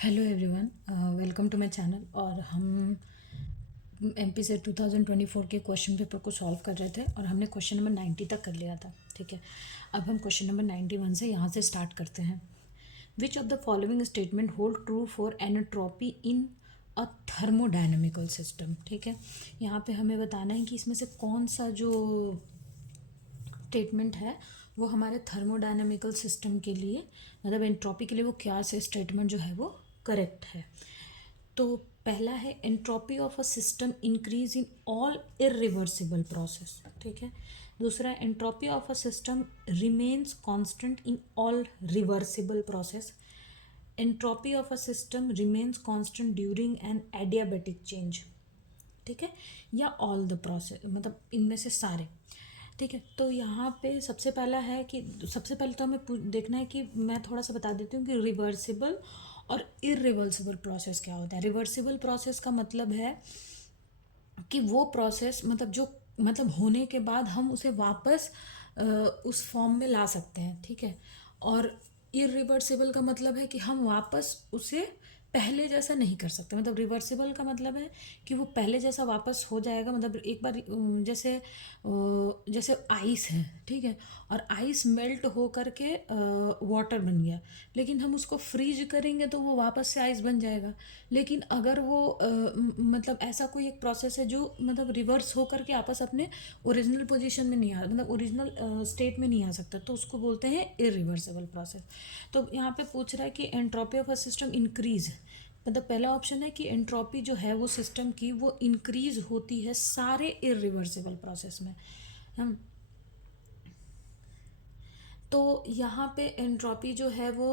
Hello everyone, welcome to my channel. और हम MP से 2024 के क्वेश्चन पेपर को सॉल्व कर रहे थे और हमने क्वेश्चन नंबर 90 तक कर लिया था। ठीक है, अब हम क्वेश्चन नंबर 91 से यहाँ से स्टार्ट करते हैं। Which of the following statement hold true for entropy in a thermodynamical system. ठीक है, यहाँ पे हमें बताना है कि इसमें से कौन सा जो स्टेटमेंट है वो हमारे थर्मोडायनेमिकल सिस्टम के लिए, मतलब एंट्रोपी के लिए, वो क्या से स्टेटमेंट जो है वो करेक्ट है। तो पहला है entropy of a system increase in all irreversible process. ठीक है, दूसरा entropy of a system remains constant in all reversible process. Entropy of a system remains constant during an adiabatic change. ठीक है, या ऑल द प्रोसेस, मतलब इनमें से सारे। ठीक है, तो यहाँ पे सबसे पहला है कि सबसे पहले तो हमें देखना है कि मैं थोड़ा सा बता देती हूँ कि रिवर्सिबल और इरिवर्सिबल प्रोसेस क्या होता है। रिवर्सिबल प्रोसेस का मतलब है कि वो प्रोसेस, मतलब जो, मतलब होने के बाद हम उसे वापस उस फॉर्म में ला सकते हैं। ठीक है, और इरिवर्सिबल का मतलब है कि हम वापस उसे पहले जैसा नहीं कर सकते। मतलब रिवर्सिबल का मतलब है कि वो पहले जैसा वापस हो जाएगा। मतलब एक बार जैसे आइस है, ठीक है, और आइस मेल्ट हो करके वाटर बन गया, लेकिन हम उसको फ्रीज करेंगे तो वो वापस से आइस बन जाएगा। लेकिन अगर वो मतलब ऐसा कोई एक प्रोसेस है जो मतलब रिवर्स हो करके आपस अपने ओरिजिनल पोजीशन में नहीं आ, मतलब ओरिजिनल स्टेट में नहीं आ सकता, तो उसको बोलते हैं इरिवर्सिबल प्रोसेस। तो यहाँ पे पूछ रहा है कि entropy of a system increase, मतलब पहला ऑप्शन है कि एंट्रोपी जो है वो सिस्टम की वो इंक्रीज होती है सारे इरिवर्सिबल प्रोसेस में। हम तो यहाँ पे एंट्रोपी जो है वो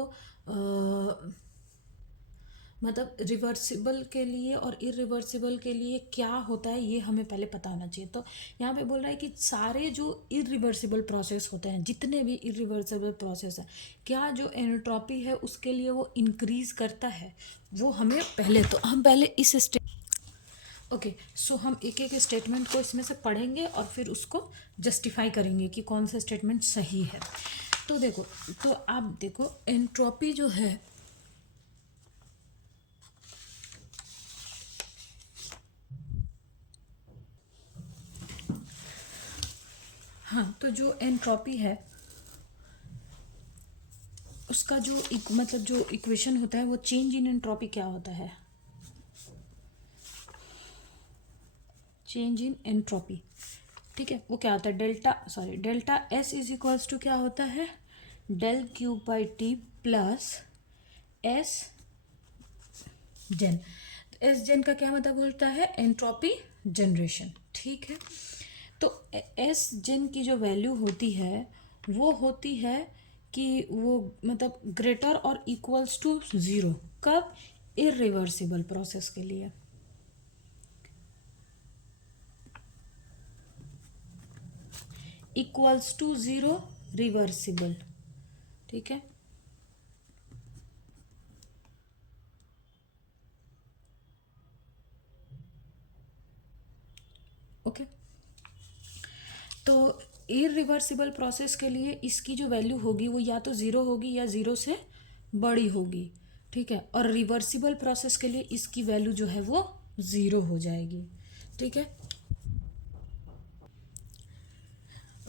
मतलब रिवर्सिबल के लिए और इरिवर्सिबल के लिए क्या होता है ये हमें पहले पता होना चाहिए। तो यहाँ पे बोल रहा है कि सारे जो इरिवर्सिबल प्रोसेस होते हैं, जितने भी इरिवर्सिबल प्रोसेस हैं, क्या जो एंट्रोपी है उसके लिए वो इंक्रीज करता है, वो हमें पहले, तो हम पहले इस ओके, सो हम एक एक स्टेटमेंट को इसमें से पढ़ेंगे और फिर उसको जस्टिफाई करेंगे कि कौन सा स्टेटमेंट सही है। तो देखो, तो आप देखो एंट्रोपी जो है, हाँ, तो जो एंट्रोपी है उसका जो मतलब जो इक्वेशन होता है वो चेंज इन एंट्रोपी क्या होता है, चेंज इन एंट्रोपी। ठीक है, वो क्या होता है, delta S is equals to क्या होता है, del Q by T plus S gen. S gen का क्या मतलब होता है, एंट्रोपी जनरेशन। ठीक है, तो एस जेन की जो वैल्यू होती है वो होती है कि वो मतलब ग्रेटर और इक्वल्स टू ज़ीरो, कब, इरिवर्सिबल प्रोसेस के लिए। Equals to zero reversible. ठीक है, ओके। तो इरिवर्सिबल प्रोसेस के लिए इसकी जो वैल्यू होगी वो या तो ज़ीरो होगी या ज़ीरो से बड़ी होगी। ठीक है, और रिवर्सिबल प्रोसेस के लिए इसकी वैल्यू जो है वो ज़ीरो हो जाएगी। ठीक है,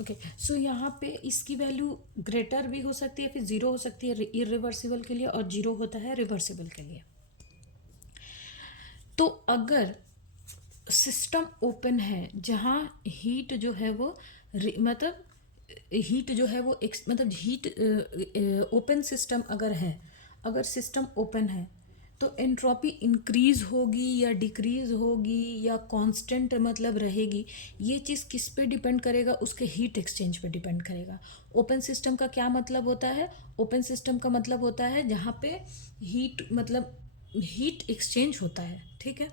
ओके। सो यहाँ पे इसकी वैल्यू ग्रेटर भी हो सकती है, फिर ज़ीरो हो सकती है इरिवर्सिबल के लिए, और जीरो होता है रिवर्सिबल के लिए। तो अगर सिस्टम ओपन है जहाँ हीट जो है वो मतलब हीट जो है वो मतलब हीट ओपन सिस्टम अगर है, अगर सिस्टम ओपन है तो एंट्रोपी इंक्रीज होगी या डिक्रीज होगी या कांस्टेंट मतलब रहेगी, ये चीज़ किस पे डिपेंड करेगा, उसके हीट एक्सचेंज पे डिपेंड करेगा। ओपन सिस्टम का क्या मतलब होता है, ओपन सिस्टम का मतलब होता है जहाँ पे हीट, मतलब हीट एक्सचेंज होता है। ठीक है,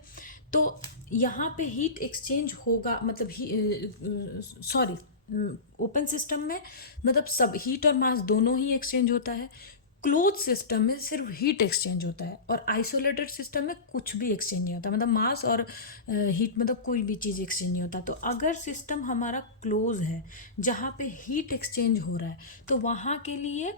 तो यहाँ पे हीट एक्सचेंज होगा, मतलब सॉरी, ओपन सिस्टम में मतलब सब हीट और मास दोनों ही एक्सचेंज होता है। क्लोज सिस्टम में सिर्फ हीट एक्सचेंज होता है, और आइसोलेटेड सिस्टम में कुछ भी एक्सचेंज नहीं होता, मतलब मास और हीट, मतलब कोई भी चीज़ एक्सचेंज नहीं होता। तो अगर सिस्टम हमारा क्लोज है जहाँ पे हीट एक्सचेंज हो रहा है, तो वहाँ के लिए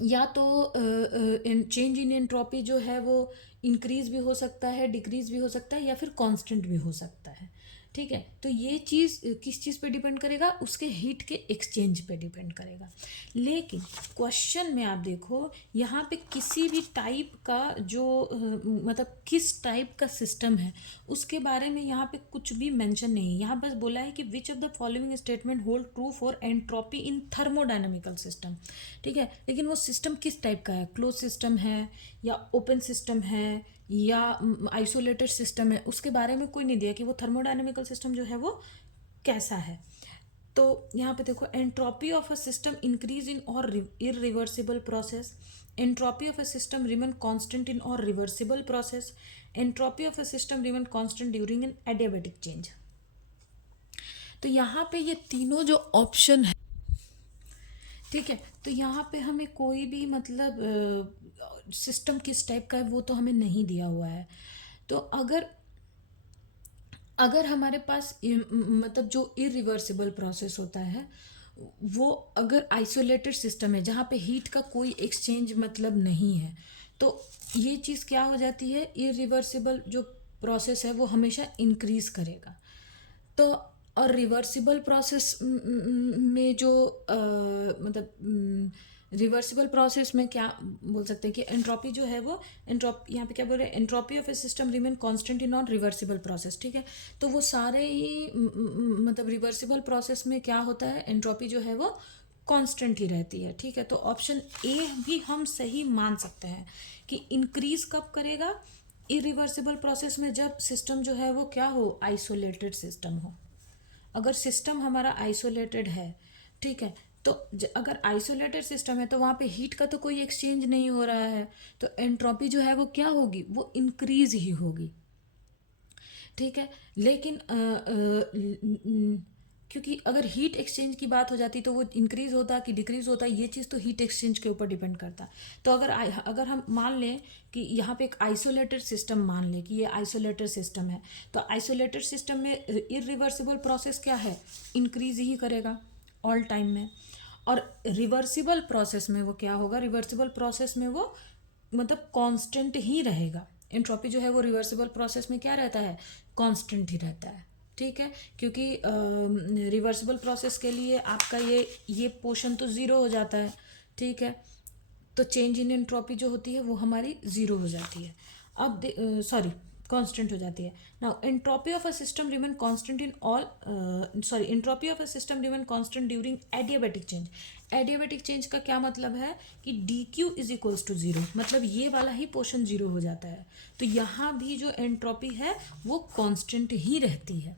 या तो चेंज इन एंट्रोपी जो है वो इंक्रीज भी हो सकता है, डिक्रीज भी हो सकता है, या फिर कांस्टेंट भी हो सकता है। ठीक है, तो ये चीज़ किस चीज़ पे डिपेंड करेगा? उसके हीट के एक्सचेंज पे डिपेंड करेगा। लेकिन क्वेश्चन में आप देखो, यहाँ पे किसी भी टाइप का जो मतलब किस टाइप का सिस्टम है उसके बारे में यहाँ पे कुछ भी मेंशन नहीं है। यहाँ बस बोला है कि विच of the following statement hold true for entropy in thermodynamical system. ठीक है, लेकिन वो सिस्टम किस टाइप का है? क्लोज सिस्टम है या ओपन सिस्टम है या आइसोलेटेड सिस्टम है, उसके बारे में कोई नहीं दिया कि वो थर्मोडायनेमिकल सिस्टम जो है वो कैसा है। तो यहाँ पे देखो, entropy of a system increase in और irreversible process, entropy of a system remain constant in और reversible process, entropy of a system remain constant during an adiabatic change. तो यहाँ पे ये तीनों जो ऑप्शन है, ठीक है, तो यहाँ पे हमें कोई भी मतलब सिस्टम किस टाइप का है वो तो हमें नहीं दिया हुआ है। तो अगर अगर हमारे पास मतलब जो इरिवर्सिबल प्रोसेस होता है वो अगर आइसोलेटेड सिस्टम है जहाँ पे हीट का कोई एक्सचेंज मतलब नहीं है, तो ये चीज़ क्या हो जाती है? इरिवर्सिबल जो प्रोसेस है वो हमेशा इंक्रीज करेगा। तो और रिवर्सिबल प्रोसेस में जो मतलब रिवर्सिबल प्रोसेस में क्या बोल सकते हैं कि एंट्रोपी जो है वो एंट्रोपी, यहाँ पे क्या बोल रहे हैं? Entropy of A system remain constant in non reversible process. ठीक है, तो वो सारे ही मतलब रिवर्सिबल प्रोसेस में क्या होता है? एंट्रोपी जो है वो कांस्टेंट ही रहती है। ठीक है, तो ऑप्शन ए भी हम सही मान सकते हैं कि इंक्रीज कब करेगा? इरिवर्सिबल प्रोसेस में, जब सिस्टम जो है वो क्या हो? आइसोलेटेड सिस्टम हो। अगर सिस्टम हमारा आइसोलेटेड है, ठीक है, तो अगर आइसोलेटेड सिस्टम है तो वहाँ पे हीट का तो कोई एक्सचेंज नहीं हो रहा है, तो एंट्रोपी जो है वो क्या होगी? वो इंक्रीज ही होगी। ठीक है, लेकिन क्योंकि अगर हीट एक्सचेंज की बात हो जाती तो वो इंक्रीज होता कि डिक्रीज होता, ये चीज़ तो हीट एक्सचेंज के ऊपर डिपेंड करता। तो अगर हम मान लें कि यहाँ पे एक आइसोलेटेड सिस्टम, मान लें कि ये आइसोलेटेड सिस्टम है, तो आइसोलेटेड सिस्टम में इरिवर्सिबल प्रोसेस क्या है? इंक्रीज ही करेगा ऑल टाइम में। और रिवर्सिबल प्रोसेस में वो क्या होगा? रिवर्सिबल प्रोसेस में वो मतलब कांस्टेंट ही रहेगा। एंट्रोपी जो है वो रिवर्सिबल प्रोसेस में क्या रहता है? कांस्टेंट ही रहता है। ठीक है, क्योंकि रिवर्सिबल प्रोसेस के लिए आपका ये पोर्शन तो ज़ीरो हो जाता है। ठीक है, तो चेंज इन एंट्रोपी जो होती है वो हमारी ज़ीरो हो जाती है। अब सॉरी, कांस्टेंट हो जाती है। Now entropy of a system remain constant in all sorry entropy of a system remain constant during adiabatic change. Adiabatic change का क्या मतलब है? कि D Q is equals to zero, मतलब ये वाला ही पोर्शन ज़ीरो हो जाता है। तो यहाँ भी जो एंट्रोपी है वो कांस्टेंट ही रहती है।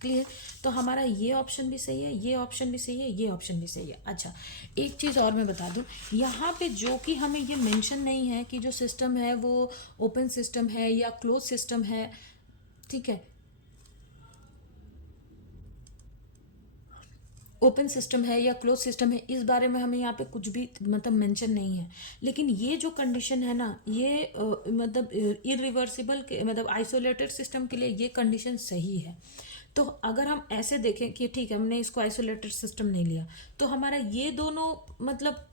क्लियर? तो हमारा ये ऑप्शन भी सही है, ये ऑप्शन भी सही है, ये ऑप्शन भी सही है। अच्छा, एक चीज़ और मैं बता दूं, यहाँ पे जो कि हमें ये मेंशन नहीं है कि जो सिस्टम है वो ओपन सिस्टम है या क्लोज सिस्टम है। ठीक है, ओपन सिस्टम है या क्लोज सिस्टम है, इस बारे में हमें यहाँ पे कुछ भी मतलब मेंशन नहीं है। लेकिन ये जो कंडीशन है ना, ये मतलब इरिवर्सिबल के मतलब आइसोलेटेड सिस्टम के लिए ये कंडीशन सही है। तो अगर हम ऐसे देखें कि ठीक है, हमने इसको आइसोलेटेड सिस्टम नहीं लिया, तो हमारा ये दोनों मतलब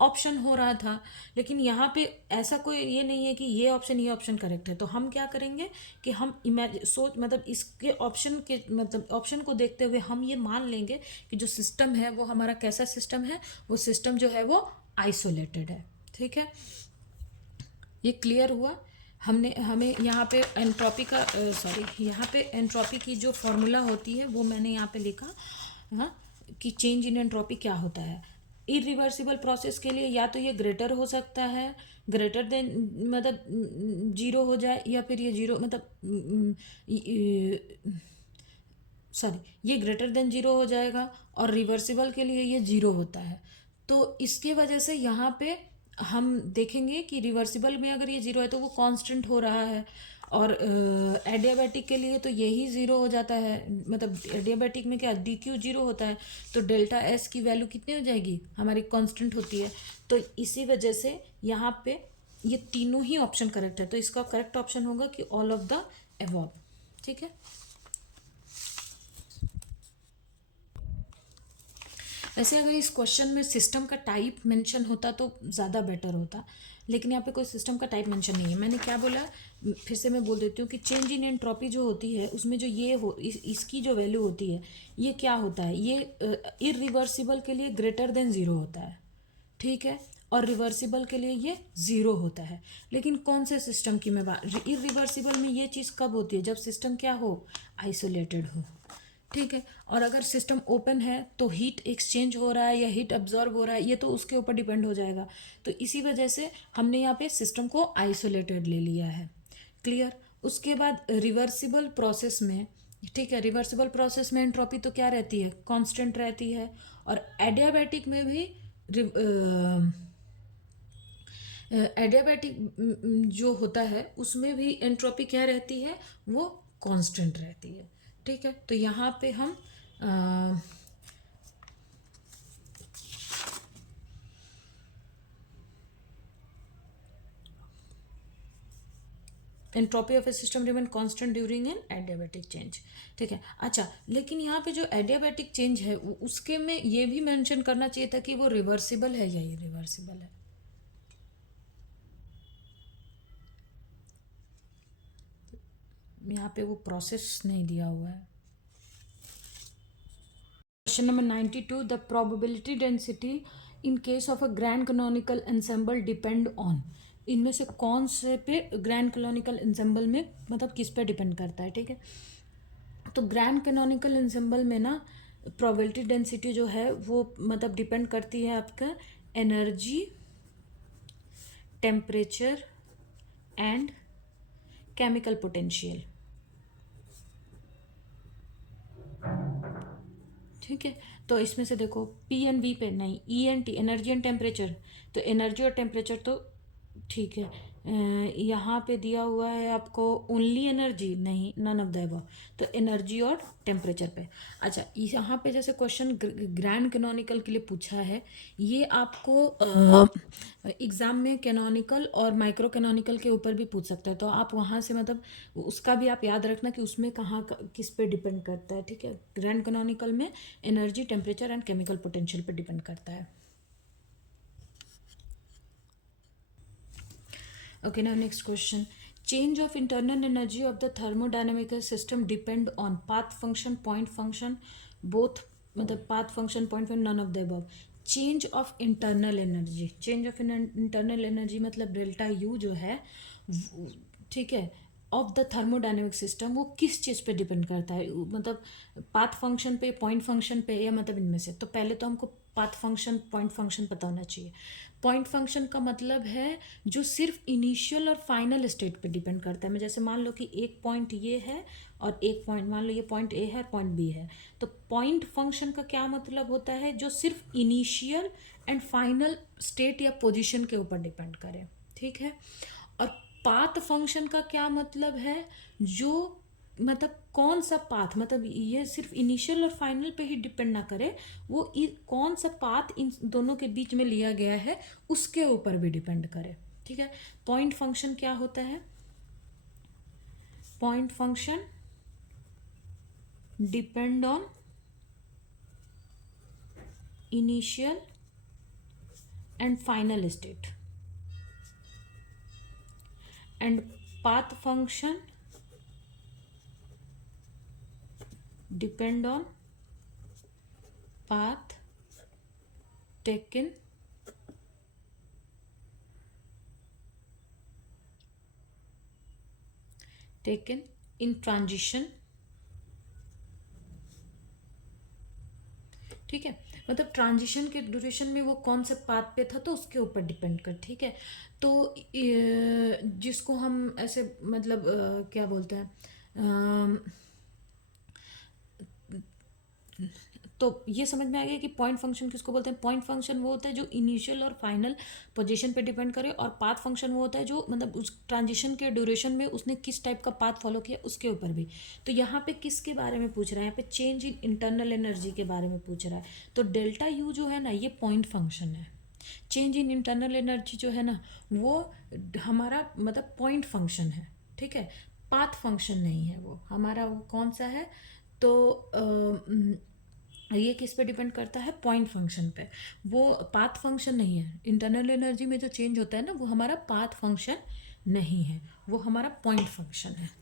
ऑप्शन हो रहा था। लेकिन यहाँ पे ऐसा कोई ये नहीं है कि ये ऑप्शन करेक्ट है। तो हम क्या करेंगे कि हम सोच मतलब इसके ऑप्शन के मतलब ऑप्शन को देखते हुए हम ये मान लेंगे कि जो सिस्टम है वो हमारा कैसा सिस्टम है? वो सिस्टम जो है वो आइसोलेटेड है। ठीक है, ये क्लियर हुआ? हमने हमें यहाँ पे एंट्रोपी का सॉरी यहाँ पे एंट्रोपी की जो फॉर्मूला होती है वो मैंने यहाँ पे लिखा। हाँ, कि चेंज इन एंट्रोपी क्या होता है? इरिवर्सिबल प्रोसेस के लिए या तो ये ग्रेटर हो सकता है, ग्रेटर देन मतलब जीरो हो जाए, या फिर ये जीरो मतलब सॉरी ये ग्रेटर देन जीरो हो जाएगा, और रिवर्सिबल के लिए ये जीरो होता है। तो इसके वजह से यहाँ पे हम देखेंगे कि रिवर्सिबल में अगर ये जीरो है तो वो कांस्टेंट हो रहा है, और एडियाबैटिक के लिए तो यही ज़ीरो हो जाता है। मतलब एडियाबैटिक में क्या डी क्यू जीरो होता है, तो डेल्टा एस की वैल्यू कितनी हो जाएगी? हमारी कांस्टेंट होती है। तो इसी वजह से यहाँ पे ये तीनों ही ऑप्शन करेक्ट है। तो इसका करेक्ट ऑप्शन होगा कि ऑल ऑफ द अबव। ठीक है, वैसे अगर इस क्वेश्चन में सिस्टम का टाइप मेंशन होता तो ज़्यादा बेटर होता, लेकिन यहाँ पे कोई सिस्टम का टाइप मेंशन नहीं है। मैंने क्या बोला, फिर से मैं बोल देती हूँ कि चेंज इन एंट्रोपी जो होती है उसमें जो ये इसकी जो वैल्यू होती है, ये क्या होता है, ये इरिवर्सिबल के लिए ग्रेटर देन ज़ीरो होता है, ठीक है, और रिवर्सिबल के लिए ये ज़ीरो होता है। लेकिन कौन से सिस्टम की मैं बात, इरिवर्सिबल में ये चीज़ कब होती है, जब सिस्टम क्या हो, आइसोलेटेड हो, ठीक है। और अगर सिस्टम ओपन है तो हीट एक्सचेंज हो रहा है या हीट अब्जॉर्ब हो रहा है, ये तो उसके ऊपर डिपेंड हो जाएगा। तो इसी वजह से हमने यहाँ पे सिस्टम को आइसोलेटेड ले लिया है। क्लियर। उसके बाद रिवर्सिबल प्रोसेस में, ठीक है, रिवर्सिबल प्रोसेस में एंट्रोपी तो क्या रहती है, कांस्टेंट रहती है। और एडियाबैटिक में भी एडियाबैटिक जो होता है उसमें भी एंट्रोपी क्या रहती है, वो कांस्टेंट रहती है, ठीक है। तो यहाँ पे हम entropy of A system remain constant during N adiabatic change, ठीक है। अच्छा, लेकिन यहाँ पे जो एडियाबैटिक चेंज है उसके में ये भी मेंशन करना चाहिए था कि वो रिवर्सिबल है या इरिवर्सिबल है। यहाँ पे वो प्रोसेस नहीं दिया हुआ है। Question number 92, the probability density in case of a grand canonical ensemble depend on, इनमें से कौन से पे ग्रैंड कैनोनिकल एंसेंबल में मतलब किस पे डिपेंड करता है, ठीक है। तो ग्रैंड कैनोनिकल एंसेंबल में ना प्रोबेबिलिटी डेंसिटी जो है वो मतलब डिपेंड करती है आपका energy, temperature and chemical potential, ठीक है। तो इसमें से देखो पी एंड वी पे नहीं, E and T, energy and temperature, तो एनर्जी और टेम्परेचर तो ठीक है। यहाँ पे दिया हुआ है आपको ओनली एनर्जी, नहीं, नन ऑफ द अबव, तो एनर्जी और टेम्परेचर पे। अच्छा, यहाँ पे जैसे क्वेश्चन ग्रैंड कैनोनिकल के लिए पूछा है, ये आपको एग्जाम में कैनोनिकल और माइक्रो कैनोनिकल के ऊपर भी पूछ सकता है, तो आप वहाँ से मतलब उसका भी आप याद रखना कि उसमें कहाँ किस पे डिपेंड करता है, ठीक है। ग्रैंड कैनोनिकल में energy, temperature and chemical potential पे डिपेंड करता है। Okay, now next question. Change of internal energy of the thermodynamical system depend on path function, point function, both, मतलब path function, point function, none of the above. Change of internal energy, change of internal energy मतलब delta U जो है, ठीक है, of the thermodynamic system, वो किस चीज़ पे depend करता है, मतलब पाथ फंक्शन पे, पॉइंट फंक्शन पे, या मतलब इनमें से। तो पहले तो हमको पाथ फंक्शन, पॉइंट फंक्शन पता होना चाहिए। पॉइंट फंक्शन का मतलब है जो सिर्फ इनिशियल और फाइनल स्टेट पे डिपेंड करता है। मैं जैसे मान लो कि एक पॉइंट ये है और एक पॉइंट, मान लो ये पॉइंट ए है और पॉइंट बी है, तो पॉइंट फंक्शन का क्या मतलब होता है, जो सिर्फ इनिशियल एंड फाइनल स्टेट या पोजीशन के ऊपर डिपेंड करे, ठीक है। और पाथ फंक्शन का क्या मतलब है, जो मतलब कौन सा पाथ, मतलब ये सिर्फ इनिशियल और फाइनल पे ही डिपेंड ना करे, वो कौन सा पाथ इन दोनों के बीच में लिया गया है उसके ऊपर भी डिपेंड करे, ठीक है। पॉइंट फंक्शन क्या होता है, point function depend on initial and final state, and path function depend on path taken in transition, ठीक है। मतलब ट्रांजिशन के ड्यूरेशन में वो कौन से पाथ पे था तो उसके ऊपर डिपेंड कर, ठीक है। तो जिसको हम ऐसे मतलब क्या बोलते हैं, तो ये समझ में आ गया कि पॉइंट फंक्शन किसको बोलते हैं। पॉइंट फंक्शन वो होता है जो इनिशियल और फाइनल पोजीशन पे डिपेंड करे, और पाथ फंक्शन वो होता है जो मतलब उस ट्रांजिशन के ड्यूरेशन में उसने किस टाइप का पाथ फॉलो किया उसके ऊपर भी। तो यहाँ पे किसके बारे में पूछ रहा है, यहाँ पे चेंज इन इंटरनल एनर्जी के बारे में पूछ रहा है। तो डेल्टा यू जो है ना, ये पॉइंट फंक्शन है। चेंज इन इंटरनल एनर्जी जो है ना, वो हमारा मतलब पॉइंट फंक्शन है, ठीक है, पाथ फंक्शन नहीं है वो हमारा। वो कौन सा है, तो ये किस पे डिपेंड करता है? पॉइंट फंक्शन पे। वो पाथ फंक्शन नहीं है। इंटरनल एनर्जी में जो चेंज होता है ना, वो हमारा पाथ फंक्शन नहीं है, वो हमारा पॉइंट फंक्शन है।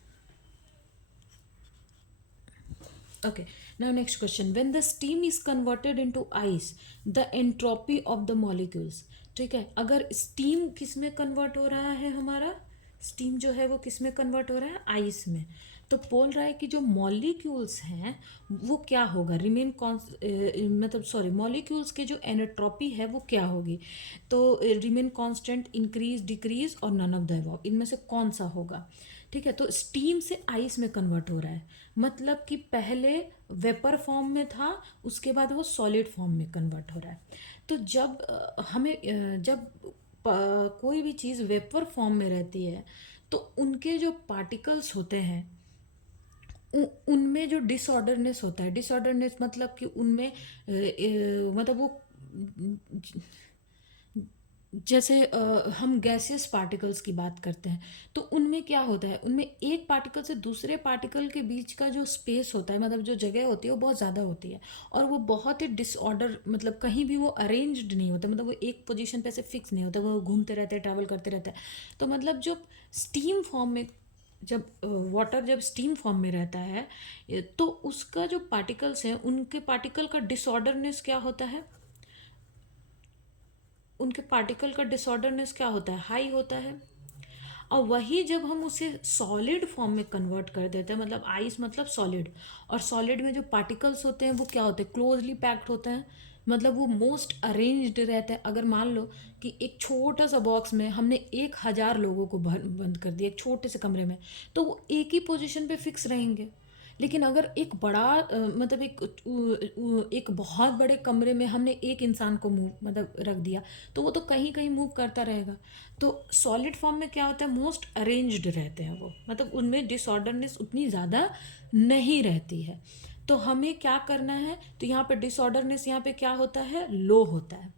Okay, now next question. When the steam is converted into ice, the entropy of the molecules, ठीक है, अगर स्टीम किस में कन्वर्ट हो रहा है, हमारा स्टीम जो है वो किस में कन्वर्ट हो रहा है? आइस में। तो बोल रहा है कि जो मॉलिक्यूल्स हैं वो क्या होगा, रिमेन मतलब सॉरी, मॉलिक्यूल्स के जो एंट्रोपी है वो क्या होगी? तो रिमेन कांस्टेंट, इंक्रीज, डिक्रीज और नन ऑफ द अबव, इनमें से कौन सा होगा? ठीक है, तो स्टीम से आइस में कन्वर्ट हो रहा है, मतलब कि पहले वेपर फॉर्म में था, उसके बाद वो सॉलिड फॉर्म में कन्वर्ट हो रहा है। तो जब जब कोई भी चीज़ वेपर फॉर्म में रहती है तो उनके जो पार्टिकल्स होते हैं उनमें जो डिसऑर्डरनेस होता है, डिसऑर्डरनेस मतलब कि उनमें मतलब वो जैसे हम गैसियस पार्टिकल्स की बात करते हैं तो उनमें क्या होता है, उनमें एक पार्टिकल से दूसरे पार्टिकल के बीच का जो स्पेस होता है, मतलब जो जगह होती है वो बहुत ज़्यादा होती है, और वो बहुत ही डिसऑर्डर, मतलब कहीं भी वो अरेंज्ड नहीं होता, मतलब वो एक पोजीशन पे से फिक्स नहीं होता, वो घूमते रहते हैं, ट्रैवल करते रहते हैं। तो मतलब जो स्टीम फॉर्म में, जब वाटर जब स्टीम फॉर्म में रहता है तो उसका जो पार्टिकल्स हैं उनके पार्टिकल का डिसऑर्डरनेस क्या होता है, उनके पार्टिकल का डिसऑर्डरनेस क्या होता है? हाई होता है। और वही जब हम उसे सॉलिड फॉर्म में कन्वर्ट कर देते हैं, मतलब आइस मतलब सॉलिड, और सॉलिड में जो पार्टिकल्स होते हैं वो क्या होते हैं? क्लोजली पैक्ड होते हैं, मतलब वो मोस्ट अरेंज्ड रहते हैं। अगर मान लो कि एक छोटा सा बॉक्स में हमने 1,000 लोगों को बंद कर दिया एक छोटे से कमरे में, तो वो एक ही पोजीशन पे फिक्स रहेंगे। लेकिन अगर एक बड़ा मतलब एक बहुत बड़े कमरे में हमने एक इंसान को मूव मतलब रख दिया, तो वो तो कहीं कहीं मूव करता रहेगा। तो सॉलिड फॉर्म में क्या होता है? मोस्ट अरेंज्ड रहते हैं वो, मतलब उनमें डिसऑर्डरनेस उतनी ज़्यादा नहीं रहती है। तो हमें क्या करना है? तो यहाँ पे डिसऑर्डरनेस यहाँ पे क्या होता है? लो होता है।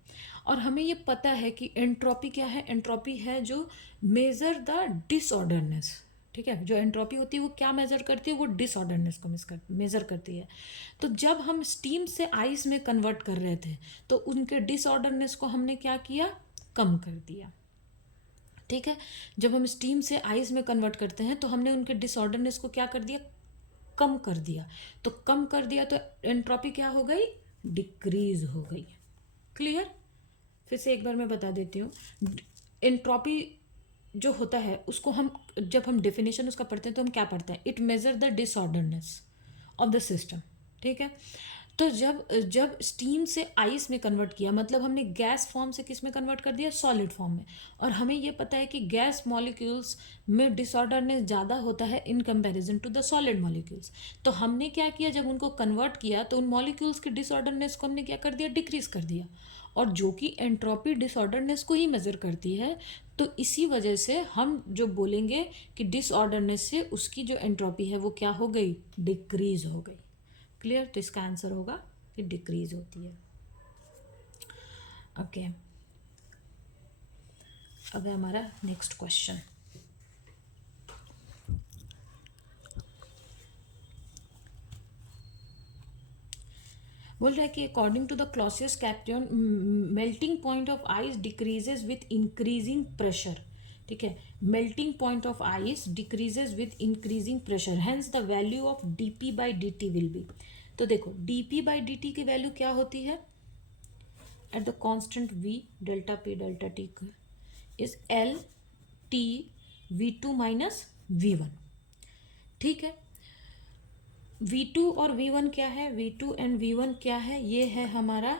और हमें ये पता है कि एंट्रोपी क्या है? एंट्रोपी है जो मेजर द डिसऑर्डरनेस। ठीक है, जो एंट्रोपी होती है वो क्या मेजर करती है? वो डिसऑर्डरनेस को मेजर करती है। तो जब हम स्टीम से आइस में कन्वर्ट कर रहे थे तो उनके डिसऑर्डरनेस को हमने क्या किया? कम कर दिया। ठीक है, जब हम स्टीम से आइस में कन्वर्ट करते हैं तो हमने उनके डिसऑर्डरनेस को क्या कर दिया? कम कर दिया। तो कम कर दिया तो एंट्रोपी क्या हो गई? डिक्रीज हो गई। क्लियर? फिर से एक बार मैं बता देती हूँ। एंट्रोपी जो होता है उसको हम, जब हम डेफिनेशन उसका पढ़ते हैं तो हम क्या पढ़ते हैं? It measure the disorderness of the system. ठीक है, तो जब जब स्टीम से आइस में कन्वर्ट किया, मतलब हमने गैस फॉर्म से किस में कन्वर्ट कर दिया? सॉलिड फॉर्म में। और हमें ये पता है कि गैस मॉलिक्यूल्स में डिसऑर्डरनेस ज़्यादा होता है in comparison to the solid molecules. तो हमने क्या किया? जब उनको कन्वर्ट किया तो उन मॉलिक्यूल्स की डिसऑर्डरनेस को हमने क्या कर दिया? डिक्रीज कर दिया। और जो कि एंट्रोपी डिसऑर्डरनेस को ही मेजर करती है, तो इसी वजह से हम जो बोलेंगे कि डिसऑर्डरनेस से उसकी जो एंट्रोपी है वो क्या हो गई? डिक्रीज हो गई। क्लियर? तो इसका आंसर होगा कि डिक्रीज होती है। ओके, अब है हमारा नेक्स्ट क्वेश्चन। बोल रहा है कि according to the Clausius Clapeyron, melting point of ice decreases with increasing pressure. ठीक है, melting point of ice decreases with increasing pressure, hence the value of dp by dt will be. तो देखो dp by dt की वैल्यू क्या होती है? At the constant v delta p delta t is l t v2 minus v1। ठीक है, v2 और v1 क्या है? v2 एंड v1 क्या है? ये है हमारा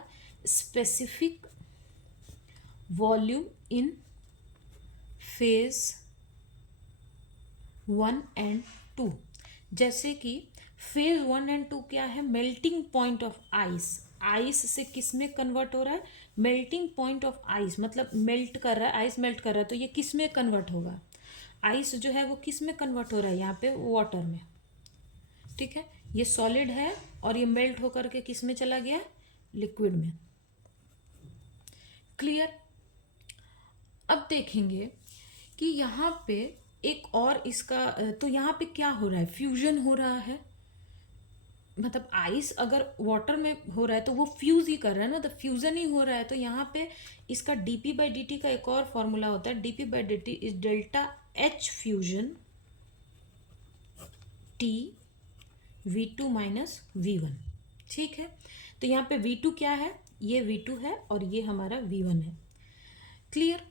specific volume in phase 1 and 2। जैसे कि फेज 1 एंड 2 क्या है? Melting point of ice. Ice से किस में कन्वर्ट हो रहा है? मेल्टिंग पॉइंट ऑफ आइस, मतलब मेल्ट कर रहा है, आइस मेल्ट कर रहा है, तो ये किस में कन्वर्ट होगा? आइस जो है वो किस में कन्वर्ट हो रहा है? यहाँ पे वाटर में। ठीक है, ये सॉलिड है और ये मेल्ट होकर के किस में चला गया? लिक्विड में। क्लियर? अब देखेंगे कि यहाँ पे एक और इसका तो यहाँ पे क्या हो रहा है? फ्यूजन हो रहा है। मतलब आइस अगर वाटर में हो रहा है तो वो फ्यूज ही कर रहा है ना, तो फ्यूजन ही हो रहा है। तो यहाँ पे इसका डीपी बाई डी टी का एक और फॉर्मूला होता है, DP by D T is delta H fusion T V2 minus V1। ठीक है, तो यहाँ पे V2 क्या है, ये V2 है और ये हमारा V1 है। क्लियर।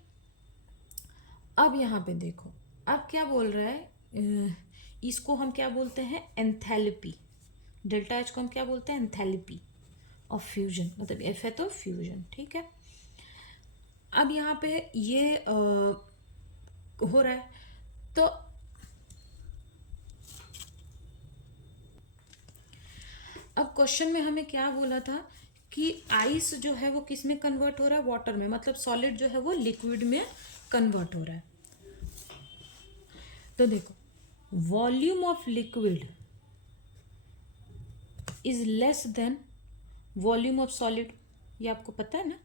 अब यहाँ पे देखो, अब क्या बोल रहा है, इसको हम क्या बोलते हैं, एंथैल्पी। डेल्टा एच को हम क्या बोलते हैं, एंथैल्पी ऑफ फ्यूजन, मतलब एफ है तो फ्यूजन। ठीक है, अब यहाँ पे ये हो रहा है, तो अब क्वेश्चन में हमें क्या बोला था कि आइस जो है वो किस में कन्वर्ट हो रहा है, वाटर में, मतलब सॉलिड जो है वो लिक्विड में कन्वर्ट हो रहा है। तो देखो, volume of liquid is less than volume of solid, ये आपको पता है ना।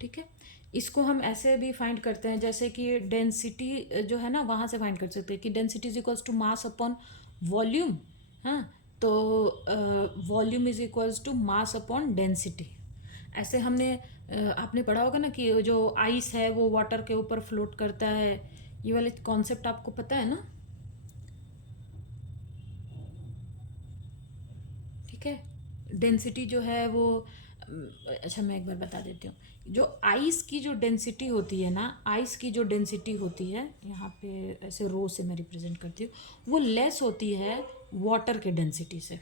ठीक है, इसको हम ऐसे भी फाइंड करते हैं, जैसे कि डेंसिटी जो है ना, वहाँ से फाइंड कर सकते हैं कि density is equals to mass upon volume. हाँ, तो volume is equals to mass upon density. ऐसे हमने आपने पढ़ा होगा ना कि जो आइस है वो वाटर के ऊपर फ्लोट करता है, ये वाले कॉन्सेप्ट आपको पता है ना। ठीक है, डेंसिटी जो है वो अच्छा मैं एक बार बता देती हूँ। जो आइस की जो डेंसिटी होती है ना, आइस की जो डेंसिटी होती है, यहाँ पे ऐसे रो से मैं रिप्रेजेंट करती हूँ, वो लेस होती है वाटर के डेंसिटी से।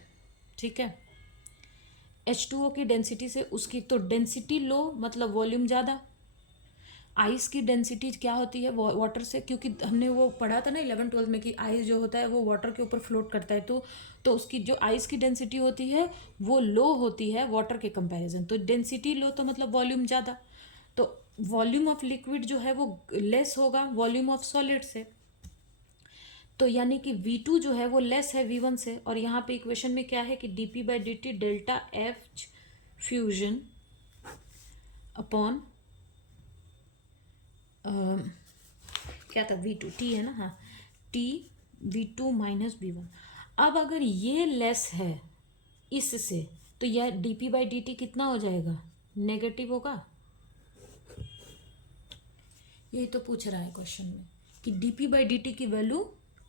ठीक है, H2O की डेंसिटी से उसकी तो डेंसिटी लो, मतलब वॉल्यूम ज़्यादा। आइस की डेंसिटी क्या होती है वाटर से, क्योंकि हमने वो पढ़ा था ना 11th-12th में कि आइस जो होता है वो वाटर के ऊपर फ्लोट करता है, तो उसकी जो आइस की डेंसिटी होती है वो लो होती है वाटर के कंपैरिजन। तो डेंसिटी लो तो मतलब वॉल्यूम ज़्यादा, तो वॉल्यूम ऑफ लिक्विड जो है वो लेस होगा वॉल्यूम ऑफ सॉलिड से। तो यानी कि V2 जो है वो लेस है V1 से। और यहाँ पे इक्वेशन में क्या है कि dp by D T delta H fusion upon क्या था, V2 T है ना, हाँ, T V2 माइनस V1। अब अगर ये लेस है इससे, तो यह dp बाई डी टी कितना हो जाएगा, नेगेटिव होगा। यही तो पूछ रहा है क्वेश्चन में कि dp बाई डी टी की वैल्यू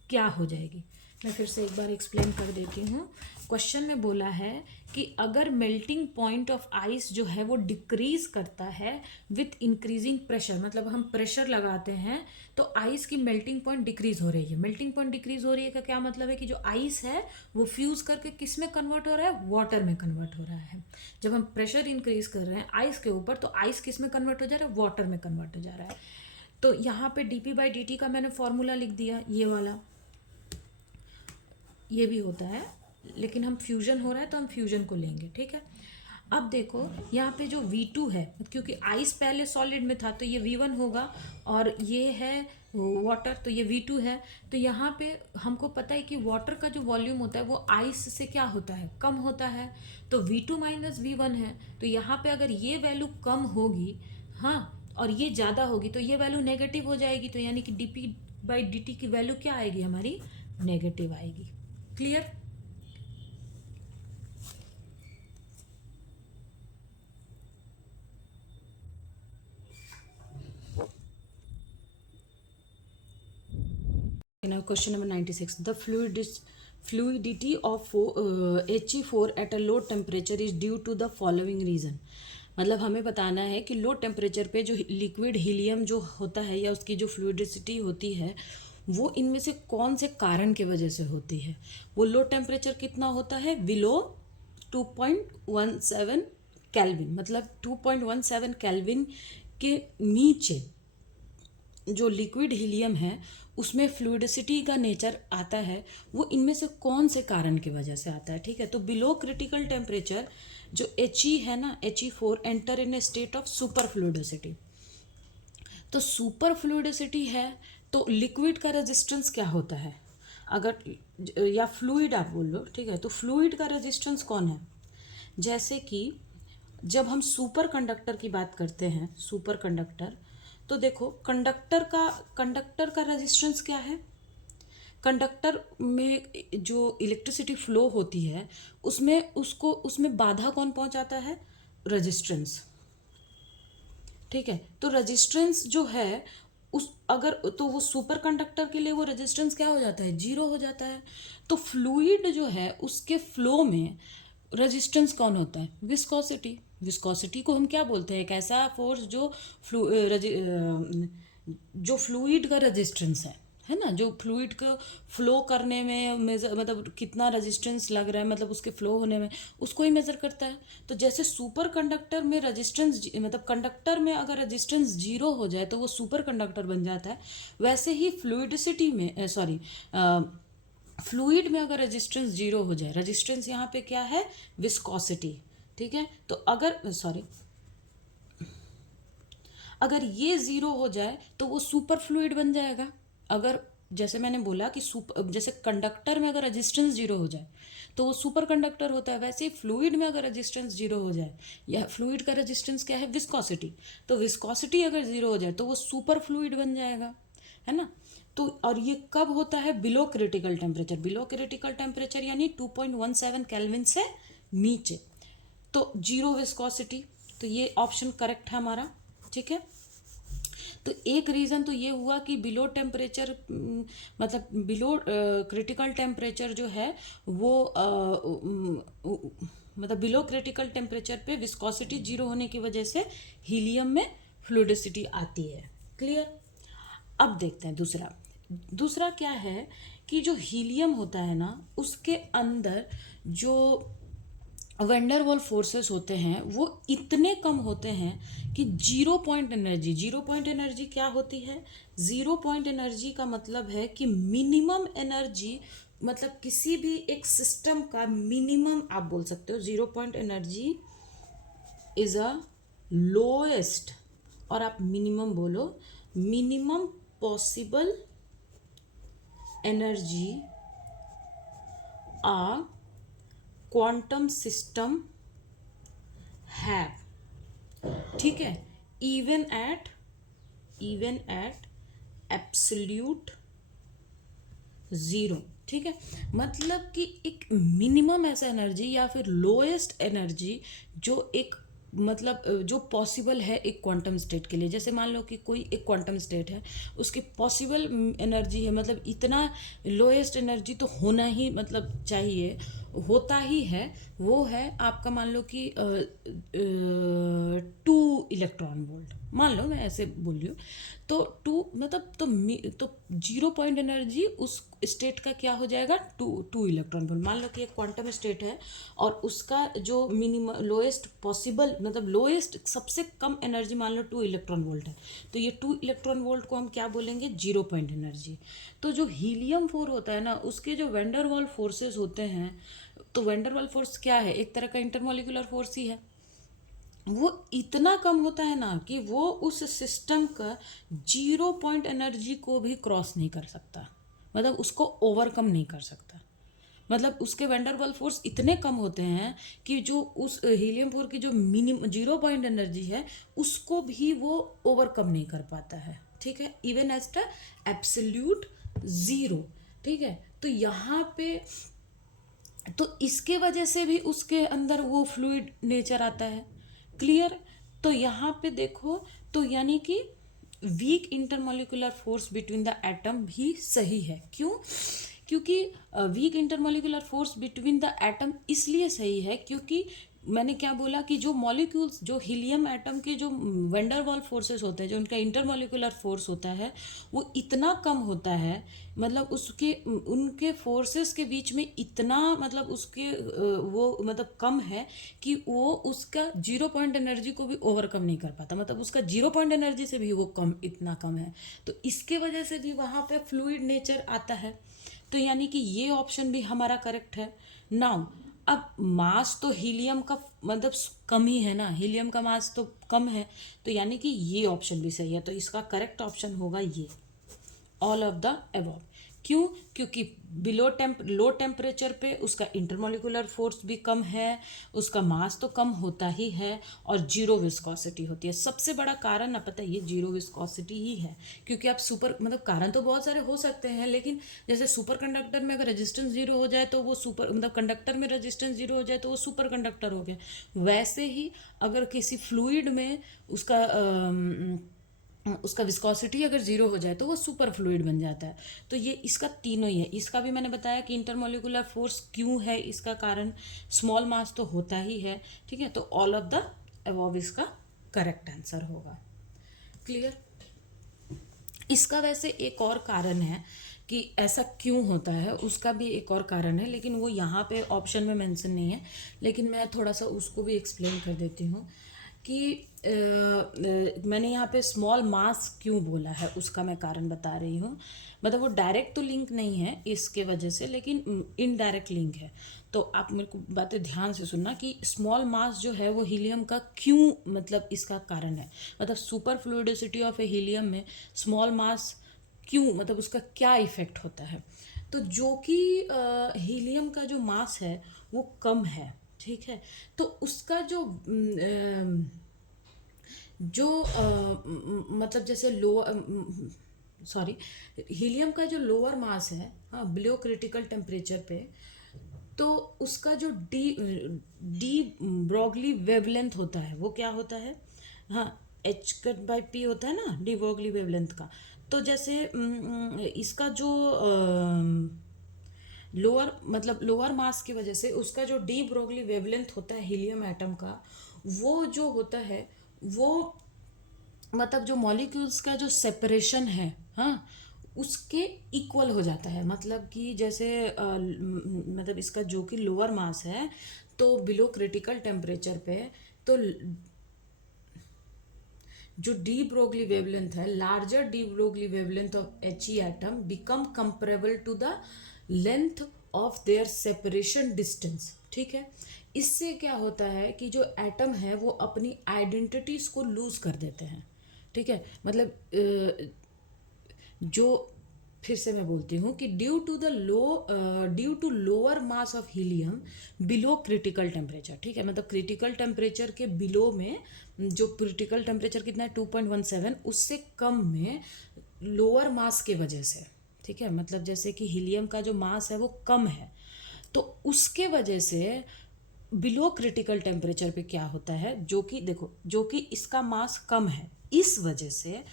क्या हो जाएगी। मैं फिर से एक बार एक्सप्लेन कर देती हूँ। क्वेश्चन में बोला है कि अगर मेल्टिंग पॉइंट ऑफ आइस जो है वो डिक्रीज करता है विथ इंक्रीजिंग प्रेशर, मतलब हम प्रेशर लगाते हैं तो आइस की मेल्टिंग पॉइंट डिक्रीज हो रही है। मेल्टिंग पॉइंट डिक्रीज हो रही है का क्या मतलब है कि जो आइस है वो फ्यूज करके किस में कन्वर्ट हो रहा है, वाटर में कन्वर्ट हो रहा है। जब हम प्रेशर इंक्रीज कर रहे हैं आइस के ऊपर, तो आइस किस में कन्वर्ट हो जा रहा है, वाटर में कन्वर्ट हो जा रहा है। तो यहाँ पे dp बाई डी टी का मैंने फॉर्मूला लिख दिया, ये वाला, ये भी होता है, लेकिन हम फ्यूजन हो रहा है तो हम फ्यूजन को लेंगे। ठीक है, अब देखो यहाँ पे जो V2 है, क्योंकि आइस पहले सॉलिड में था तो ये V1 होगा, और ये है वाटर तो ये V2 है। तो यहाँ पे हमको पता है कि वाटर का जो वॉल्यूम होता है वो आइस से क्या होता है, कम होता है, तो V2 माइनस V1 है। तो यहाँ पे अगर ये वैल्यू कम होगी, हाँ, और ये ज़्यादा होगी, तो ये वैल्यू नेगेटिव हो जाएगी। तो यानी कि dp बाई डी टी की वैल्यू क्या आएगी, हमारी नेगेटिव आएगी। Clear. Now question number 96. The fluidity of He4 at a low temperature is due to the following reason. मतलब हमें बताना है कि लो टेम्परेचर पे जो लिक्विड हीलियम जो होता है या उसकी जो फ्लूइडिसिटी होती है वो इनमें से कौन से कारण के वजह से होती है। वो लो टेम्परेचर कितना होता है, बिलो 2.17 केल्विन, मतलब 2.17 केल्विन के नीचे जो लिक्विड हीलियम है उसमें फ्लूइडिसिटी का नेचर आता है, वो इनमें से कौन से कारण की वजह से आता है। ठीक है, तो बिलो क्रिटिकल टेम्परेचर जो He है ना, He4 enter in a state of superfluidity. तो सुपर फ्लूइडिसिटी है तो लिक्विड का रेजिस्टेंस क्या होता है, अगर या फ्लूइड आप बोल लो। ठीक है, तो फ्लूइड का रेजिस्टेंस कौन है, जैसे कि जब हम सुपर कंडक्टर की बात करते हैं, सुपर कंडक्टर, तो देखो कंडक्टर का रेजिस्टेंस क्या है, कंडक्टर में जो इलेक्ट्रिसिटी फ्लो होती है उसमें बाधा कौन पहुंचाता है? रेजिस्टेंस। ठीक है, तो रेजिस्टेंस जो है उस अगर तो वो सुपर कंडक्टर के लिए वो रेजिस्टेंस क्या हो जाता है? जीरो हो जाता है। तो फ्लूइड जो है उसके फ्लो में रेजिस्टेंस कौन होता है? विस्कोसिटी। विस्कोसिटी को हम क्या बोलते हैं? एक ऐसा फोर्स जो जो फ्लूइड का रेजिस्टेंस है ना, जो फ्लूइड को फ्लो करने में मतलब कितना रेजिस्टेंस लग रहा है, मतलब उसके फ्लो होने में, उसको ही मेजर करता है। तो जैसे सुपर कंडक्टर में रेजिस्टेंस मतलब कंडक्टर में अगर रेजिस्टेंस जीरो हो जाए तो वो सुपर कंडक्टर बन जाता है, वैसे ही फ्लूइडिसिटी में फ्लूइड में अगर रेजिस्टेंस जीरो हो जाए, रेजिस्टेंस यहाँ पे क्या है? विस्कोसिटी। ठीक है, तो अगर ये ज़ीरो हो जाए तो वो सुपर फ्लूइड बन जाएगा। अगर जैसे मैंने बोला कि जैसे कंडक्टर में अगर रेजिस्टेंस जीरो हो जाए तो वो सुपर कंडक्टर होता है, वैसे ही फ्लूइड में अगर रेजिस्टेंस जीरो हो जाए, या फ्लूइड का रेजिस्टेंस क्या है? विस्कोसिटी। तो विस्कोसिटी अगर जीरो हो जाए तो वो सुपर फ्लूइड बन जाएगा, है ना। तो और ये कब होता है? Below critical temperature. Below critical temperature यानी 2.17 केल्विन से नीचे, तो जीरो विस्कोसिटी। तो ये ऑप्शन करेक्ट है हमारा। ठीक है, तो एक रीज़न तो ये हुआ कि बिलो टेम्परेचर मतलब बिलो क्रिटिकल टेम्परेचर जो है वो मतलब बिलो क्रिटिकल टेम्परेचर पे विस्कोसिटी जीरो होने की वजह से हीलियम में फ्लूइडिसिटी आती है। क्लियर। अब देखते हैं दूसरा। दूसरा क्या है कि जो हीलियम होता है ना, उसके अंदर जो वैंडरवाल फोर्सेस होते हैं वो इतने कम होते हैं कि जीरो पॉइंट एनर्जी क्या होती है? जीरो पॉइंट एनर्जी का मतलब है कि मिनिमम एनर्जी, मतलब किसी भी एक सिस्टम का मिनिमम आप बोल सकते हो। Zero point energy is a lowest, और आप मिनिमम बोलो, minimum possible energy a quantum system have. ठीक है, इवन एट एब्सोल्यूट ज़ीरो। ठीक है, मतलब कि एक मिनिमम ऐसा एनर्जी या फिर लोएस्ट एनर्जी जो एक मतलब जो पॉसिबल है एक क्वांटम स्टेट के लिए। जैसे मान लो कि कोई एक क्वांटम स्टेट है, उसकी पॉसिबल एनर्जी है, मतलब इतना लोएस्ट एनर्जी तो होना ही मतलब चाहिए, होता ही है। वो है आपका मान लो कि 2 इलेक्ट्रॉन वोल्ट, मान लो, मैं ऐसे बोल रही हूँ। तो टू मतलब तो जीरो पॉइंट एनर्जी उस स्टेट का क्या हो जाएगा? 2 इलेक्ट्रॉन वोल्ट। मान लो कि एक क्वांटम स्टेट है और उसका जो मिनिमम लोएस्ट पॉसिबल मतलब लोएस्ट सबसे कम एनर्जी मान लो 2 इलेक्ट्रॉन वोल्ट है, तो ये 2 इलेक्ट्रॉन वोल्ट को हम क्या बोलेंगे? Zero point energy. तो जो हीलियम 4 होता है ना, उसके जो वेंडरवाल फोर्सेस होते हैं, तो वेंडरवाल फोर्स क्या है? एक तरह का इंटरमोलिकुलर फोर्स ही है। वो इतना कम होता है ना कि वो उस सिस्टम का जीरो पॉइंट एनर्जी को भी क्रॉस नहीं कर सकता, मतलब उसको ओवरकम नहीं कर सकता। मतलब उसके वेंडरवाल फोर्स इतने कम होते हैं कि जो उस हीलियम 4 की जो मिनिमम जीरो पॉइंट एनर्जी है उसको भी वो ओवरकम नहीं कर पाता है। ठीक है, even as the absolute zero. ठीक है, तो यहाँ पे तो इसके वजह से भी उसके अंदर वो फ्लूइड नेचर आता है। क्लियर। तो यहाँ पे देखो, तो यानी कि weak intermolecular force between the atom भी सही है। क्यों? क्योंकि weak intermolecular force between the atom इसलिए सही है क्योंकि मैंने क्या बोला कि जो मॉलिक्यूल्स, जो हीलियम एटम के जो वेंडरवाल फोर्सेस होते हैं, जो उनका इंटरमोलिकुलर फोर्स होता है, वो इतना कम होता है, मतलब उसके उनके फोर्सेस के बीच में इतना मतलब उसके वो मतलब कम है कि वो उसका जीरो पॉइंट एनर्जी को भी ओवरकम नहीं कर पाता, मतलब उसका जीरो पॉइंट एनर्जी से भी वो कम, इतना कम है। तो इसके वजह से भी वहाँ पे फ्लूइड नेचर आता है। तो यानी कि ये ऑप्शन भी हमारा करेक्ट है। नाउ अब मास तो हीलियम का मतलब कम ही है ना, हीलियम का मास तो कम है, तो यानी कि ये ऑप्शन भी सही है। तो इसका करेक्ट ऑप्शन होगा ये, ऑल ऑफ द अबव। क्यों? क्योंकि लो टेम्परेचर पे उसका इंटरमोलिकुलर फोर्स भी कम है, उसका मास तो कम होता ही है, और जीरो विस्कोसिटी होती है। सबसे बड़ा कारण ना पता है ये जीरो विस्कोसिटी ही है, क्योंकि आप सुपर मतलब कारण तो बहुत सारे हो सकते हैं, लेकिन जैसे सुपर कंडक्टर में अगर रेजिस्टेंस जीरो हो जाए तो वो सुपर मतलब कंडक्टर में रेजिस्टेंस जीरो हो जाए तो वो सुपर कंडक्टर हो गया। वैसे ही अगर किसी फ्लूइड में उसका विस्कोसिटी अगर जीरो हो जाए तो वो सुपर फ्लूइड बन जाता है। तो ये इसका तीनों ही है। इसका भी मैंने बताया कि इंटरमोलिकुलर फोर्स क्यों है, इसका कारण स्मॉल मास तो होता ही है। ठीक है, तो ऑल ऑफ द अबव इसका करेक्ट आंसर होगा। क्लियर? इसका वैसे एक और कारण है कि ऐसा क्यों होता है, उसका भी एक और कारण है, लेकिन वो यहाँ पे ऑप्शन में मेंशन नहीं है, लेकिन मैं थोड़ा सा उसको भी एक्सप्लेन कर देती हूँ कि मैंने यहाँ पे स्मॉल मास क्यों बोला है, उसका मैं कारण बता रही हूँ। मतलब वो डायरेक्ट तो लिंक नहीं है इसके वजह से, लेकिन इनडायरेक्ट लिंक है। तो आप मेरे को बातें ध्यान से सुनना कि स्मॉल मास जो है वो हीलियम का क्यों, मतलब इसका कारण है। मतलब सुपर फ्लूइडिसिटी ऑफ ए हीलियम में स्मॉल मास क्यों, मतलब उसका क्या इफेक्ट होता है। तो जो कि हीलियम का जो मास है वो कम है, ठीक है, तो उसका जो मतलब जैसे सॉरी, हीलियम का जो लोअर मास है, हाँ, बिलो क्रिटिकल टेम्परेचर पे, तो उसका जो डी ब्रॉगली वेवलेंथ होता है वो क्या होता है, हाँ, एच कट बाई पी होता है ना डी ब्रॉगली वेवलेंथ का। तो जैसे इसका जो लोअर मास की वजह से उसका जो डी ब्रॉगली वेवलेंथ होता है हीलियम एटम का, वो जो होता है वो मतलब जो मॉलिक्यूल्स का जो सेपरेशन है, हाँ, उसके इक्वल हो जाता है। मतलब कि जैसे मतलब इसका जो कि लोअर मास है तो बिलो क्रिटिकल टेम्परेचर पे, तो जो डी ब्रोगली वेवलेंथ है, larger de Broglie wavelength of H E atom become comparable to the length of their separation distance. ठीक है, इससे क्या होता है कि जो एटम है वो अपनी आइडेंटिटीज को लूज कर देते हैं। ठीक है, मतलब जो, फिर से मैं बोलती हूँ कि due to lower mass of helium below critical temperature. ठीक है, मतलब क्रिटिकल टेम्परेचर के बिलो में, जो क्रिटिकल टेम्परेचर कितना है 2.17, उससे कम में लोअर मास के वजह से, ठीक है, मतलब जैसे कि हीलियम का जो मास है वो कम है, तो उसके वजह से बिलो क्रिटिकल टेम्परेचर पे क्या होता है, जो कि देखो, जो कि इसका मास कम है, इस वजह से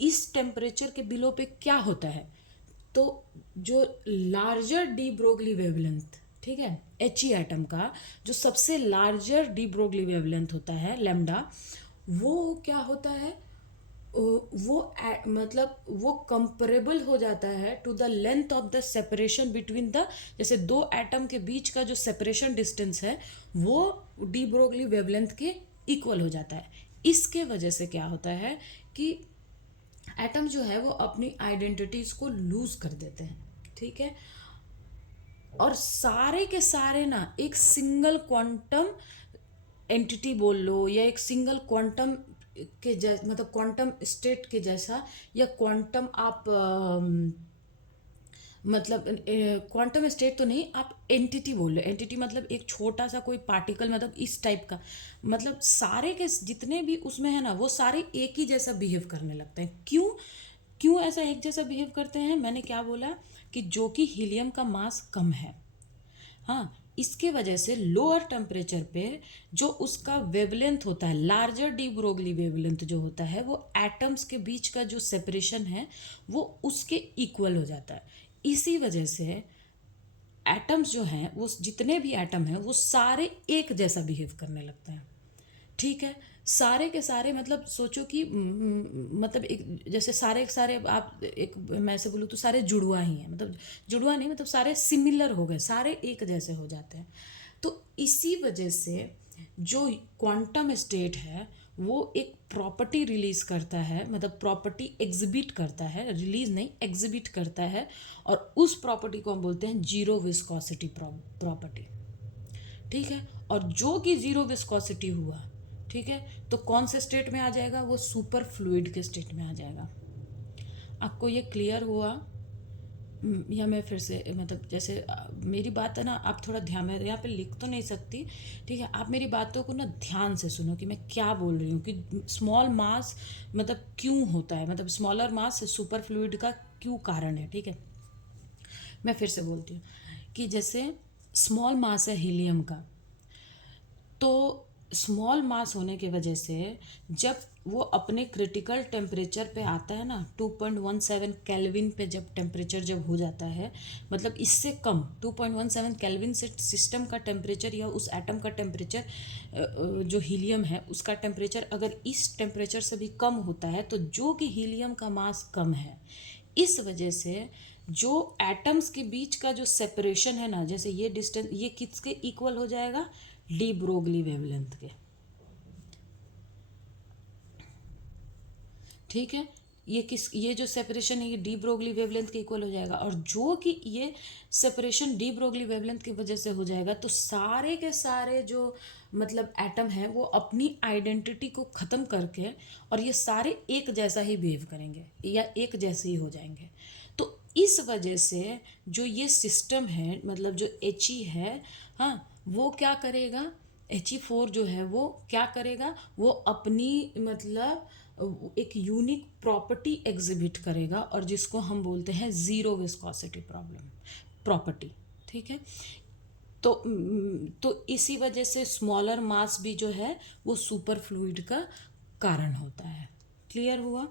इस टेम्परेचर के बिलो पे क्या होता है, तो जो लार्जर डी ब्रोगली वेवलेंथ, ठीक है, एच ई एटम का जो सबसे लार्जर डी ब्रोगली वेवलेंथ होता है लैम्डा, वो क्या होता है, मतलब वो कंपेरेबल हो जाता है to the length of the separation between the, जैसे दो एटम के बीच का जो सेपरेशन डिस्टेंस है वो डी ब्रोगली वेवलेंथ के इक्वल हो जाता है। इसके वजह से क्या होता है कि एटम जो है वो अपनी आइडेंटिटीज को लूज कर देते हैं। ठीक है, और सारे के सारे ना एक सिंगल क्वांटम एंटिटी बोल लो, या एक सिंगल क्वांटम के जैसा, मतलब क्वांटम स्टेट के जैसा, या क्वांटम आप मतलब क्वांटम स्टेट तो नहीं, आप एंटिटी बोल लो। एंटिटी मतलब एक छोटा सा कोई पार्टिकल, मतलब इस टाइप का, मतलब सारे के जितने भी उसमें है ना वो सारे एक ही जैसा बिहेव करने लगते हैं। क्यों क्यों ऐसा एक जैसा बिहेव करते हैं, मैंने क्या बोला कि जो कि हीलियम का मास कम है, हाँ, इसके वजह से लोअर टेम्परेचर पे जो उसका वेवलेंथ होता है, लार्जर डी ब्रोगली वेवलेंथ जो होता है, वो एटम्स के बीच का जो सेपरेशन है वो उसके इक्वल हो जाता है। इसी वजह से एटम्स जो हैं, वो जितने भी एटम हैं वो सारे एक जैसा बिहेव करने लगते हैं। ठीक है, सारे के सारे, मतलब सोचो कि मतलब एक जैसे सारे के सारे, आप एक मैं ऐसे बोलूँ तो सारे जुड़वा ही हैं, मतलब जुड़वा नहीं, मतलब सारे सिमिलर हो गए, सारे एक जैसे हो जाते हैं। तो इसी वजह से जो क्वांटम स्टेट है वो एक प्रॉपर्टी रिलीज करता है, मतलब प्रॉपर्टी एग्जिबिट करता है, रिलीज नहीं एग्जिबिट करता है, और उस प्रॉपर्टी को हम बोलते हैं जीरो विस्कोसिटी प्रॉपर्टी। ठीक है, और जो कि जीरो विस्कोसिटी हुआ, ठीक है, तो कौन से स्टेट में आ जाएगा, वो सुपर फ्लूइड के स्टेट में आ जाएगा। आपको ये क्लियर हुआ? या मैं फिर से मतलब जैसे मेरी बात है ना, आप थोड़ा ध्यान में, यहाँ पे लिख तो नहीं सकती, ठीक है, आप मेरी बातों को ना ध्यान से सुनो कि मैं क्या बोल रही हूँ, कि स्मॉल मास मतलब क्यों होता है, मतलब स्मॉलर मास सुपर फ्लूइड का क्यों कारण है, ठीक है। मैं फिर से बोलती हूँ कि जैसे स्मॉल मास है हीलियम का, तो स्मॉल मास होने की वजह से जब वो अपने क्रिटिकल टेम्परेचर पे आता है ना, 2.17 केल्विन पे जब टेम्परेचर जब हो जाता है, मतलब इससे कम 2.17 केल्विन से सिस्टम का टेम्परेचर या उस एटम का टेम्परेचर, जो हीलियम है उसका टेम्परेचर अगर इस टेम्परेचर से भी कम होता है, तो जो कि हीलियम का मास कम है, इस वजह से जो एटम्स के बीच का जो सेपरेशन है ना, जैसे ये डिस्टेंस ये किसके इक्वल हो जाएगा, डी ब्रोगली वेवलेंथ के, ठीक है। ये जो सेपरेशन है ये डी ब्रोगली वेवलेंथ के इक्वल हो जाएगा, और जो कि ये सेपरेशन डी ब्रोगली वेवलेंथ की वजह से हो जाएगा, तो सारे के सारे जो मतलब एटम है वो अपनी आइडेंटिटी को ख़त्म करके और ये सारे एक जैसा ही बिहेव करेंगे या एक जैसे ही हो जाएंगे। तो इस वजह से जो ये सिस्टम है, मतलब जो एच ई है, हाँ, वो क्या करेगा, He4 जो है वो क्या करेगा, वो अपनी मतलब एक यूनिक प्रॉपर्टी एग्जिबिट करेगा, और जिसको हम बोलते हैं ज़ीरो विस्कोसिटी प्रॉपर्टी, ठीक है। तो इसी वजह से स्मॉलर मास भी जो है वो सुपर फ्लूइड का कारण होता है। क्लियर हुआ,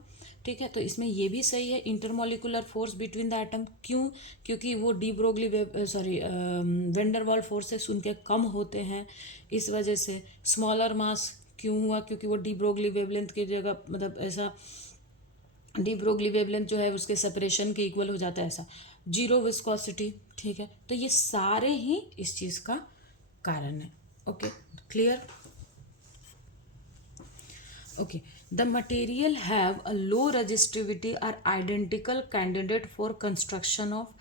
ठीक है। तो इसमें ये भी सही है, intermolecular force between the atom, क्यों, क्योंकि वो डी ब्रोगली वेंडरवाल फोर्सेस उनके कम होते हैं, इस वजह से स्मॉलर मास क्यों हुआ, क्योंकि वो डी ब्रोगली वेवलेंथ की जगह मतलब ऐसा डी ब्रोगली वेवलेंथ जो है उसके सेपरेशन के इक्वल हो जाता है, ऐसा जीरो विस्कोसिटी, ठीक है। तो ये सारे ही इस चीज़ का कारण है। Okay, clear. Okay, the material have a low resistivity are identical candidate for construction of.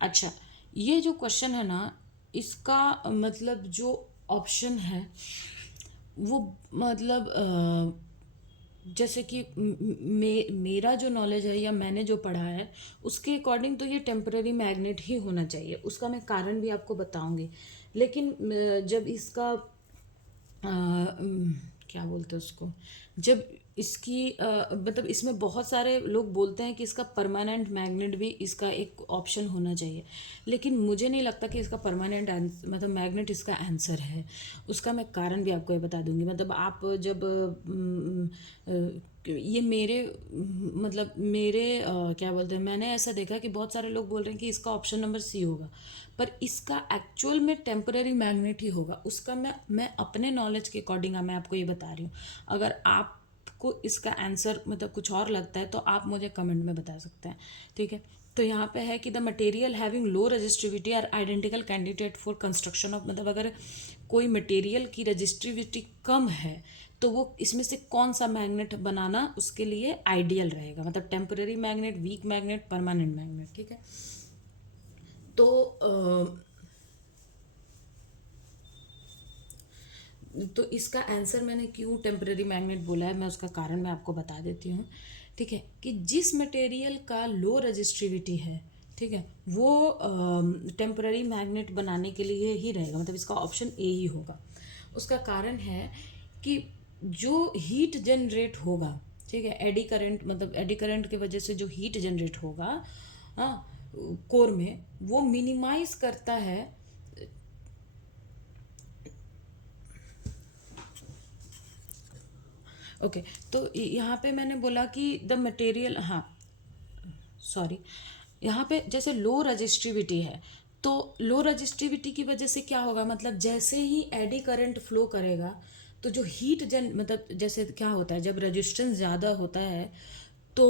अच्छा, ये जो क्वेश्चन है ना, इसका मतलब जो ऑप्शन है वो मतलब जैसे कि मेरा जो नॉलेज है या मैंने जो पढ़ा है उसके अकॉर्डिंग तो ये टेम्पररी मैग्नेट ही होना चाहिए, उसका मैं कारण भी आपको बताऊंगी। लेकिन जब इसका क्या बोलते हैं उसको, जब इसकी मतलब इसमें बहुत सारे लोग बोलते हैं कि इसका परमानेंट मैग्नेट भी इसका एक ऑप्शन होना चाहिए, लेकिन मुझे नहीं लगता कि इसका परमानेंट मतलब मैग्नेट इसका आंसर है। उसका मैं कारण भी आपको ये बता दूंगी। मतलब आप जब ये मेरे मतलब मेरे क्या बोलते हैं, मैंने ऐसा देखा कि बहुत सारे लोग बोल रहे हैं कि इसका ऑप्शन नंबर सी होगा, पर इसका एक्चुअल में टेम्पररी मैग्नेट ही होगा। उसका मैं अपने नॉलेज के अकॉर्डिंग मैं आपको ये बता रही हूँ। अगर आपको इसका आंसर मतलब कुछ और लगता है तो आप मुझे कमेंट में बता सकते हैं, ठीक है। तो यहाँ पे है कि the material having low resistivity are identical candidate for construction of, मतलब अगर कोई मटेरियल की रजिस्टिविटी कम है तो वो इसमें से कौन सा मैग्नेट बनाना उसके लिए आइडियल रहेगा, मतलब temporary magnet, weak magnet, permanent magnet, ठीक है। तो इसका आंसर मैंने क्यों टेम्पररी मैग्नेट बोला है, मैं उसका कारण मैं आपको बता देती हूँ, ठीक है। कि जिस मटेरियल का लो रजिस्टिविटी है, ठीक है, वो टेम्पररी मैग्नेट बनाने के लिए ही रहेगा, मतलब इसका ऑप्शन ए ही होगा। उसका कारण है कि जो हीट जनरेट होगा, ठीक है, एडी करंट, मतलब एडी करंट की वजह से जो हीट जनरेट होगा, हाँ, कोर में, वो मिनिमाइज करता है। ओके, तो यहाँ पे मैंने बोला कि द मटेरियल, हाँ सॉरी, यहाँ पे जैसे लो रजिस्टिविटी है, तो लो रजिस्टिविटी की वजह से क्या होगा, मतलब जैसे ही एडी करंट फ्लो करेगा तो जो हीट मतलब जैसे क्या होता है, जब रेजिस्टेंस ज़्यादा होता है तो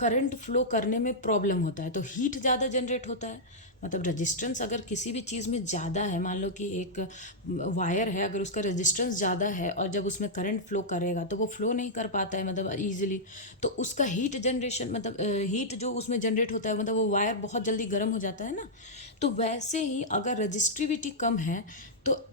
करंट फ्लो करने में प्रॉब्लम होता है, तो हीट ज़्यादा जनरेट होता है। मतलब रेजिस्टेंस अगर किसी भी चीज़ में ज़्यादा है, मान लो कि एक वायर है, अगर उसका रेजिस्टेंस ज़्यादा है और जब उसमें करंट फ्लो करेगा तो वो फ्लो नहीं कर पाता है मतलब ईजिली, तो उसका हीट जनरेशन मतलब हीट जो उसमें जनरेट होता है, मतलब वो वायर बहुत जल्दी गर्म हो जाता है ना। तो वैसे ही अगर रजिस्टिविटी कम है तो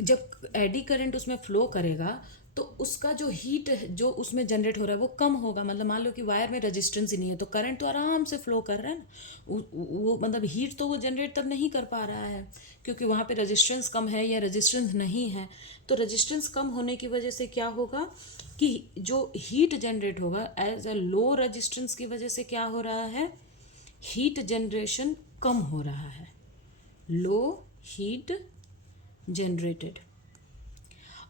जब एडी करंट उसमें फ्लो करेगा तो उसका जो हीट जो उसमें जनरेट हो रहा है वो कम होगा। मतलब मान लो कि वायर में रेजिस्टेंस ही नहीं है तो करंट तो आराम से फ्लो कर रहा है ना, वो मतलब हीट तो वो जनरेट तब नहीं कर पा रहा है क्योंकि वहाँ पे रेजिस्टेंस कम है या रेजिस्टेंस नहीं है। तो रेजिस्टेंस कम होने की वजह से क्या होगा कि जो हीट जनरेट होगा एज अ लो रेजिस्टेंस की वजह से क्या हो रहा है, हीट जनरेशन कम हो रहा है, लो हीट जनरेटेड।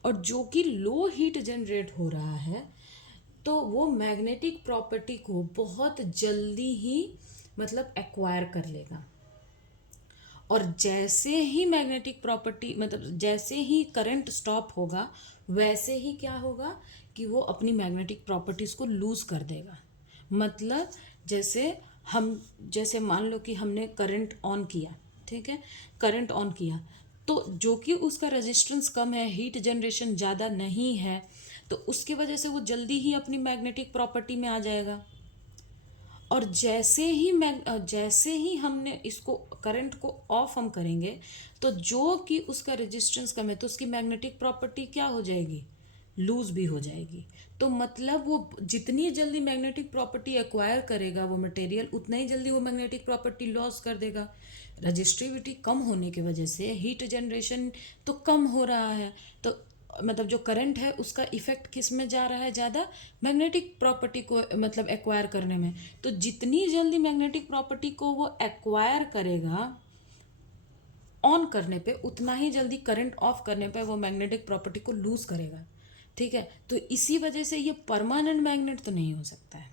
और जो कि लो हीट जनरेट हो रहा है तो वो मैग्नेटिक प्रॉपर्टी को बहुत जल्दी ही मतलब एक्वायर कर लेगा। और जैसे ही मैग्नेटिक प्रॉपर्टी मतलब जैसे ही करंट स्टॉप होगा वैसे ही क्या होगा कि वो अपनी मैग्नेटिक प्रॉपर्टीज़ को लूज़ कर देगा। मतलब जैसे मान लो कि हमने करंट ऑन किया, ठीक है, करंट ऑन किया तो जो कि उसका रेजिस्टेंस कम है, हीट जनरेशन ज़्यादा नहीं है, तो उसकी वजह से वो जल्दी ही अपनी मैग्नेटिक प्रॉपर्टी में आ जाएगा। और जैसे ही हमने इसको करंट को ऑफ हम करेंगे तो जो कि उसका रेजिस्टेंस कम है तो उसकी मैग्नेटिक प्रॉपर्टी क्या हो जाएगी, लूज भी हो जाएगी। तो मतलब वो जितनी जल्दी मैग्नेटिक प्रॉपर्टी एक्वायर करेगा वो मटेरियल, उतना ही जल्दी वो मैग्नेटिक प्रॉपर्टी लॉस कर देगा। रजिस्टिविटी कम होने की वजह से हीट जनरेशन तो कम हो रहा है, तो मतलब जो करंट है उसका इफेक्ट किस में जा रहा है ज़्यादा, मैग्नेटिक प्रॉपर्टी को मतलब एक्वायर करने में। तो जितनी जल्दी मैग्नेटिक प्रॉपर्टी को वो एक्वायर करेगा ऑन करने पे, उतना ही जल्दी करंट ऑफ करने पे वो मैग्नेटिक प्रॉपर्टी को लूज करेगा। ठीक है, तो इसी वजह से ये परमानेंट मैग्नेट तो नहीं हो सकता है,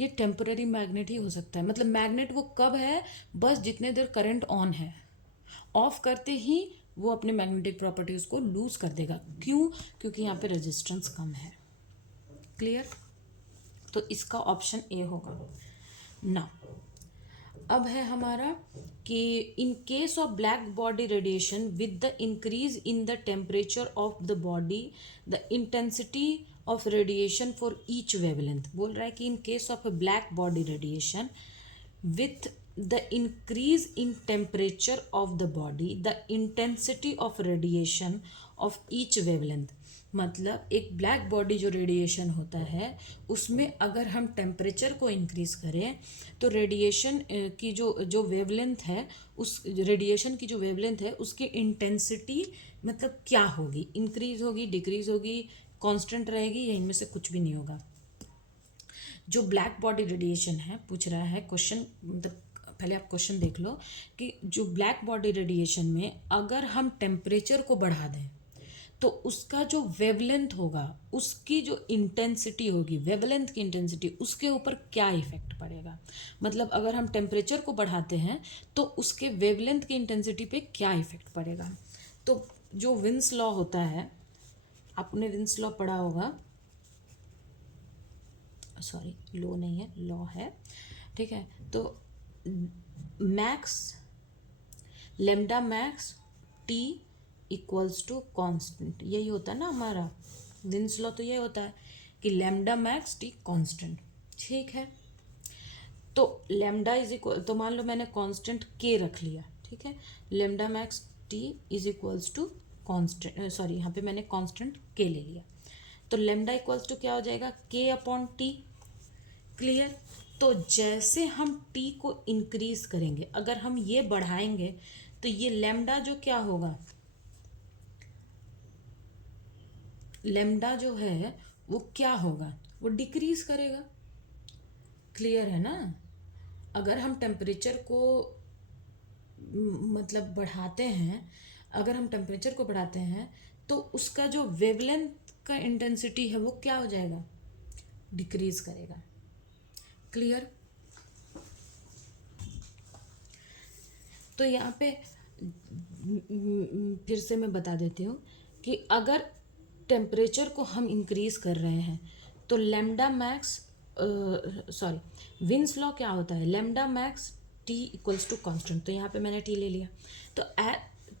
ये टेम्पररी मैग्नेट ही हो सकता है। मतलब मैग्नेट वो कब है, बस जितने देर करंट ऑन है, ऑफ करते ही वो अपने मैग्नेटिक प्रॉपर्टीज को लूज कर देगा। क्यों? क्योंकि यहाँ पे रेजिस्टेंस कम है। क्लियर? तो इसका ऑप्शन ए होगा ना। अब है हमारा कि in case of black body radiation with the increase in the temperature of the body the intensity of radiation for each wavelength. बोल रहा है कि in case of a black body radiation with the increase in temperature of the body the intensity of radiation of each wavelength। मतलब एक black body जो radiation होता है उसमें अगर हम टेम्परेचर को इंक्रीज करें तो रेडिएशन की जो वेवलेंथ है, उस रेडिएशन की जो वेवलेंथ है उसकी इंटेंसिटी मतलब क्या होगी, इंक्रीज होगी, डिक्रीज होगी, कांस्टेंट रहेगी, या इनमें से कुछ भी नहीं होगा। जो ब्लैक बॉडी रेडिएशन है पूछ रहा है क्वेश्चन, मतलब पहले आप क्वेश्चन देख लो कि जो ब्लैक बॉडी रेडिएशन में अगर हम टेम्परेचर को बढ़ा दें तो उसका जो वेवलेंथ होगा, उसकी जो इंटेंसिटी होगी, वेवलेंथ की इंटेंसिटी, उसके ऊपर क्या इफेक्ट पड़ेगा। मतलब अगर हम टेम्परेचर को बढ़ाते हैं तो उसके वेवलेंथ की इंटेंसिटी पे क्या इफेक्ट पड़ेगा। तो जो विन्स लॉ होता है, आपने विन्स लॉ पढ़ा होगा, सॉरी लो नहीं है, लॉ है, ठीक है। तो max lambda max T equals to constant, यही होता है ना हमारा विन्स लॉ। तो ये होता है कि लेमडा मैक्स टी कांस्टेंट, ठीक है। तो लेमडा इज इक्वल, तो मान लो मैंने कांस्टेंट के रख लिया, ठीक है, lambda max T is equals to constant, sorry यहाँ पे मैंने कांस्टेंट के ले लिया, तो लेमडा इक्वल्स टू क्या हो जाएगा, के अपॉन टी। क्लियर? तो जैसे हम टी को इंक्रीज करेंगे, अगर हम ये बढ़ाएंगे तो ये लेमडा जो क्या होगा, लेमडा जो है वो क्या होगा, वो डिक्रीज करेगा। क्लियर है ना? अगर हम टेम्परेचर को मतलब बढ़ाते हैं, अगर हम टेम्परेचर को बढ़ाते हैं तो उसका जो वेवलेंथ का इंटेंसिटी है वो क्या हो जाएगा, डिक्रीज करेगा। क्लियर? तो यहाँ पे फिर से मैं बता देती हूँ कि अगर टेम्परेचर को हम इंक्रीज कर रहे हैं तो lambda max, sorry Wien's law क्या होता है, lambda max T equals to constant. तो यहाँ पे मैंने टी ले लिया,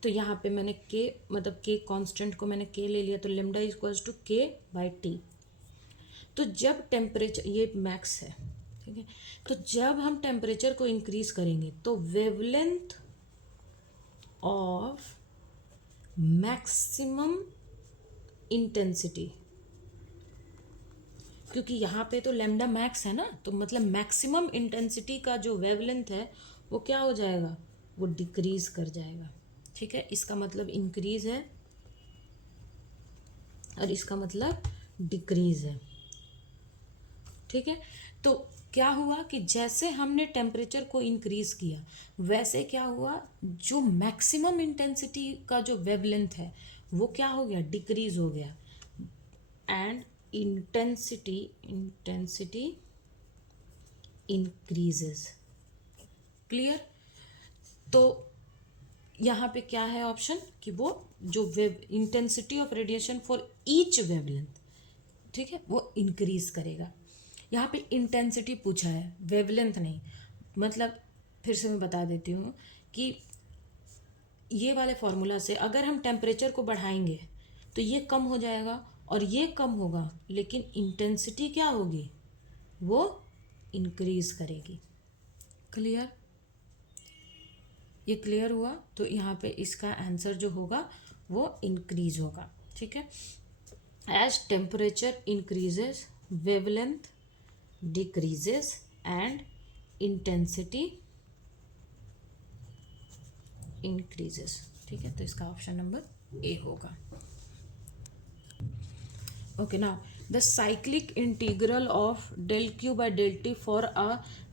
तो यहाँ पे मैंने के मतलब के कांस्टेंट को मैंने के ले लिया, तो लेमडा इक्वल्स टू के बाई टी। तो जब टेम्परेचर, ये मैक्स है, ठीक है, तो जब हम टेम्परेचर को इंक्रीज करेंगे तो वेवलेंथ ऑफ मैक्सिमम इंटेंसिटी क्योंकि यहाँ पे तो लैम्डा मैक्स है ना, तो मतलब मैक्सिमम इंटेंसिटी का जो वेवलेंथ है वो क्या हो जाएगा, वो डिक्रीज कर जाएगा। ठीक है, इसका मतलब इंक्रीज है और इसका मतलब डिक्रीज है। ठीक है, तो क्या हुआ कि जैसे हमने टेम्परेचर को इंक्रीज किया वैसे क्या हुआ, जो मैक्सिमम इंटेंसिटी का जो वेवलेंथ है वो क्या हो गया, डिक्रीज हो गया। And intensity increases. क्लियर। तो यहाँ पे क्या है ऑप्शन कि वो जो wave intensity of radiation for each wavelength, ठीक है, वो इंक्रीज करेगा। यहाँ पे इंटेंसिटी पूछा है, वेवलेंथ नहीं। मतलब फिर से मैं बता देती हूँ कि ये वाले फॉर्मूला से अगर हम टेम्परेचर को बढ़ाएंगे तो ये कम हो जाएगा और ये कम होगा, लेकिन इंटेंसिटी क्या होगी, वो इंक्रीज करेगी। क्लियर। ये क्लियर हुआ, तो यहाँ पे इसका आंसर जो होगा वो इंक्रीज होगा। ठीक है, as temperature increases wavelength decreases and intensity increases. ठीक है, तो इसका ऑप्शन नंबर ए होगा। Okay, now the cyclic integral of del q by del t for a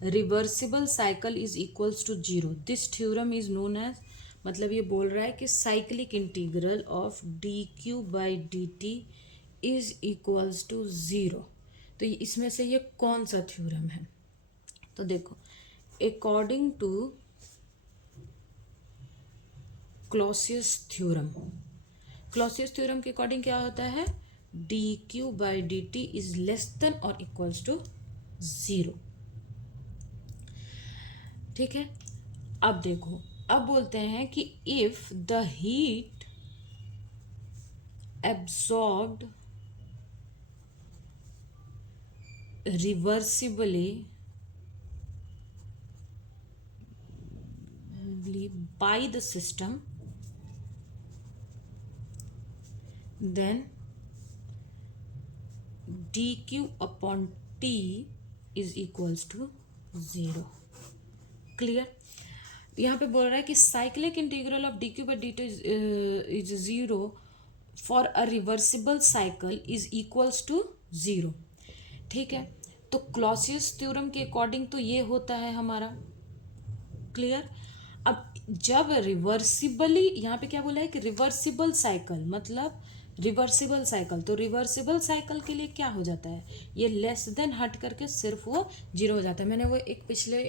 reversible cycle is equals to 0. This theorem is known as, मतलब ये बोल रहा है कि cyclic integral of dq by dt is equals to 0. तो इसमें से ये कौन सा थ्योरम है, तो देखो, according to Clausius theorem, Clausius theorem के अकॉर्डिंग क्या होता है, D Q by D T is less than और इक्वल्स टू 0। ठीक है, अब देखो, अब बोलते हैं कि if the heat absorbed reversibly by the system, then dq upon t is equals to 0. Clear. यहाँ पे बोल रहा है कि cyclic integral of D Q by D T is 0 for a reversible cycle is equals to 0। ठीक है, तो Clausius theorem के अकॉर्डिंग तो ये होता है हमारा। क्लियर। अब जब रिवर्सिबली, यहाँ पे क्या बोला है कि रिवर्सिबल साइकिल, मतलब रिवर्सिबल साइकिल, तो रिवर्सिबल साइकिल के लिए क्या हो जाता है, ये लेस देन हट करके सिर्फ वो 0 हो जाता है। मैंने वो एक पिछले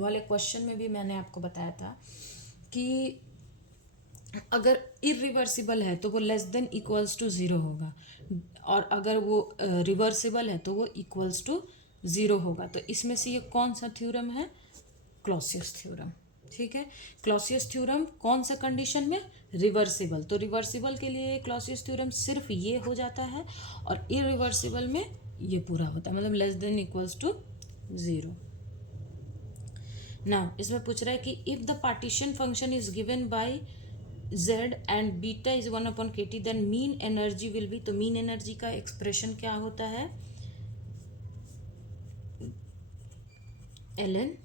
वाले क्वेश्चन में भी मैंने आपको बताया था कि अगर इरिवर्सिबल है तो वो लेस देन इक्वल्स टू 0 होगा, और अगर वो रिवर्सिबल है तो वो इक्वल्स टू 0 होगा। तो इसमें से ये कौन सा थ्योरम है, क्लॉसियस थ्योरम। ठीक है, क्लॉसियस थ्योरम कौन सा कंडीशन में, रिवर्सिबल, तो रिवर्सिबल के लिए क्लॉसियस थ्योरम सिर्फ ये हो जाता है, और इरिवर्सिबल में ये पूरा होता है, मतलब less than equals to 0। Now इसमें पूछ रहा है कि if the partition function is given by z and beta is 1/kt then mean energy will be, तो मीन एनर्जी का एक्सप्रेशन क्या होता है, ln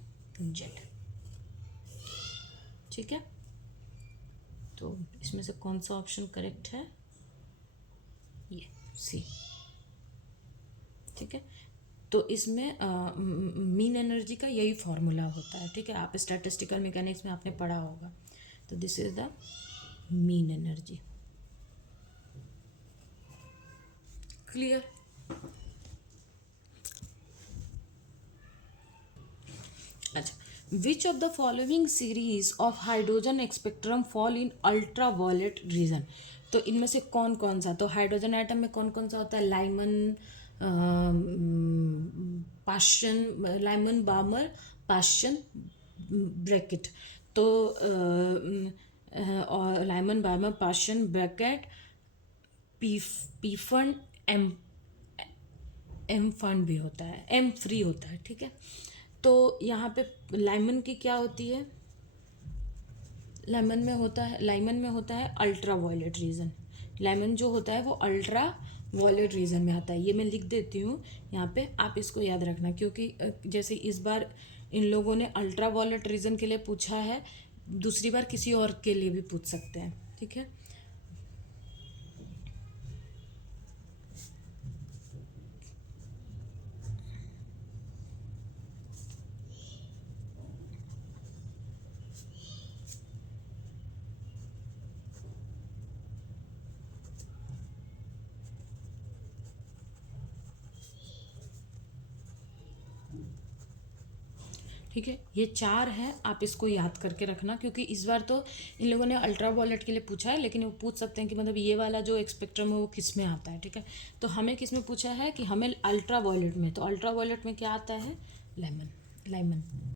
z। ठीक है, तो इसमें से कौन सा ऑप्शन करेक्ट है, ये सी। ठीक है, तो इसमें मीन एनर्जी का यही फॉर्मूला होता है। ठीक है, आप स्टैटिस्टिकल मैकेनिक्स में आपने पढ़ा होगा, तो this is the mean energy. Clear. अच्छा, which of the following series of hydrogen spectrum fall in ultraviolet region, तो इनमें से कौन कौन सा, तो हाइड्रोजन एटम में कौन कौन सा होता है, Lyman, Paschen, Lyman Balmer, Paschen, Bracket, तो और Lyman Balmer, Paschen, Bracket, Pfund, एम फंड भी होता है, एम फ्री होता है। ठीक है, तो यहाँ पे लाइमन की क्या होती है, लाइमन में होता है अल्ट्रा वायलेट रीजन। लाइमन जो होता है वो अल्ट्रा वॉयलेट रीजन में आता है। ये मैं लिख देती हूँ यहाँ पे, आप इसको याद रखना, क्योंकि जैसे इस बार इन लोगों ने अल्ट्रा वॉयलेट रीजन के लिए पूछा है, दूसरी बार किसी और के लिए भी पूछ सकते हैं, ठीक है। ठीक है, ये 4 हैं, आप इसको याद करके रखना, क्योंकि इस बार तो इन लोगों ने अल्ट्रा वॉयलेट के लिए पूछा है, लेकिन वो पूछ सकते हैं कि मतलब ये वाला जो स्पेक्ट्रम है वो किस में आता है, ठीक है। तो हमें किस में पूछा है कि हमें अल्ट्रा वॉयलेट में, तो अल्ट्रा वॉयलेट में क्या आता है, लेमन।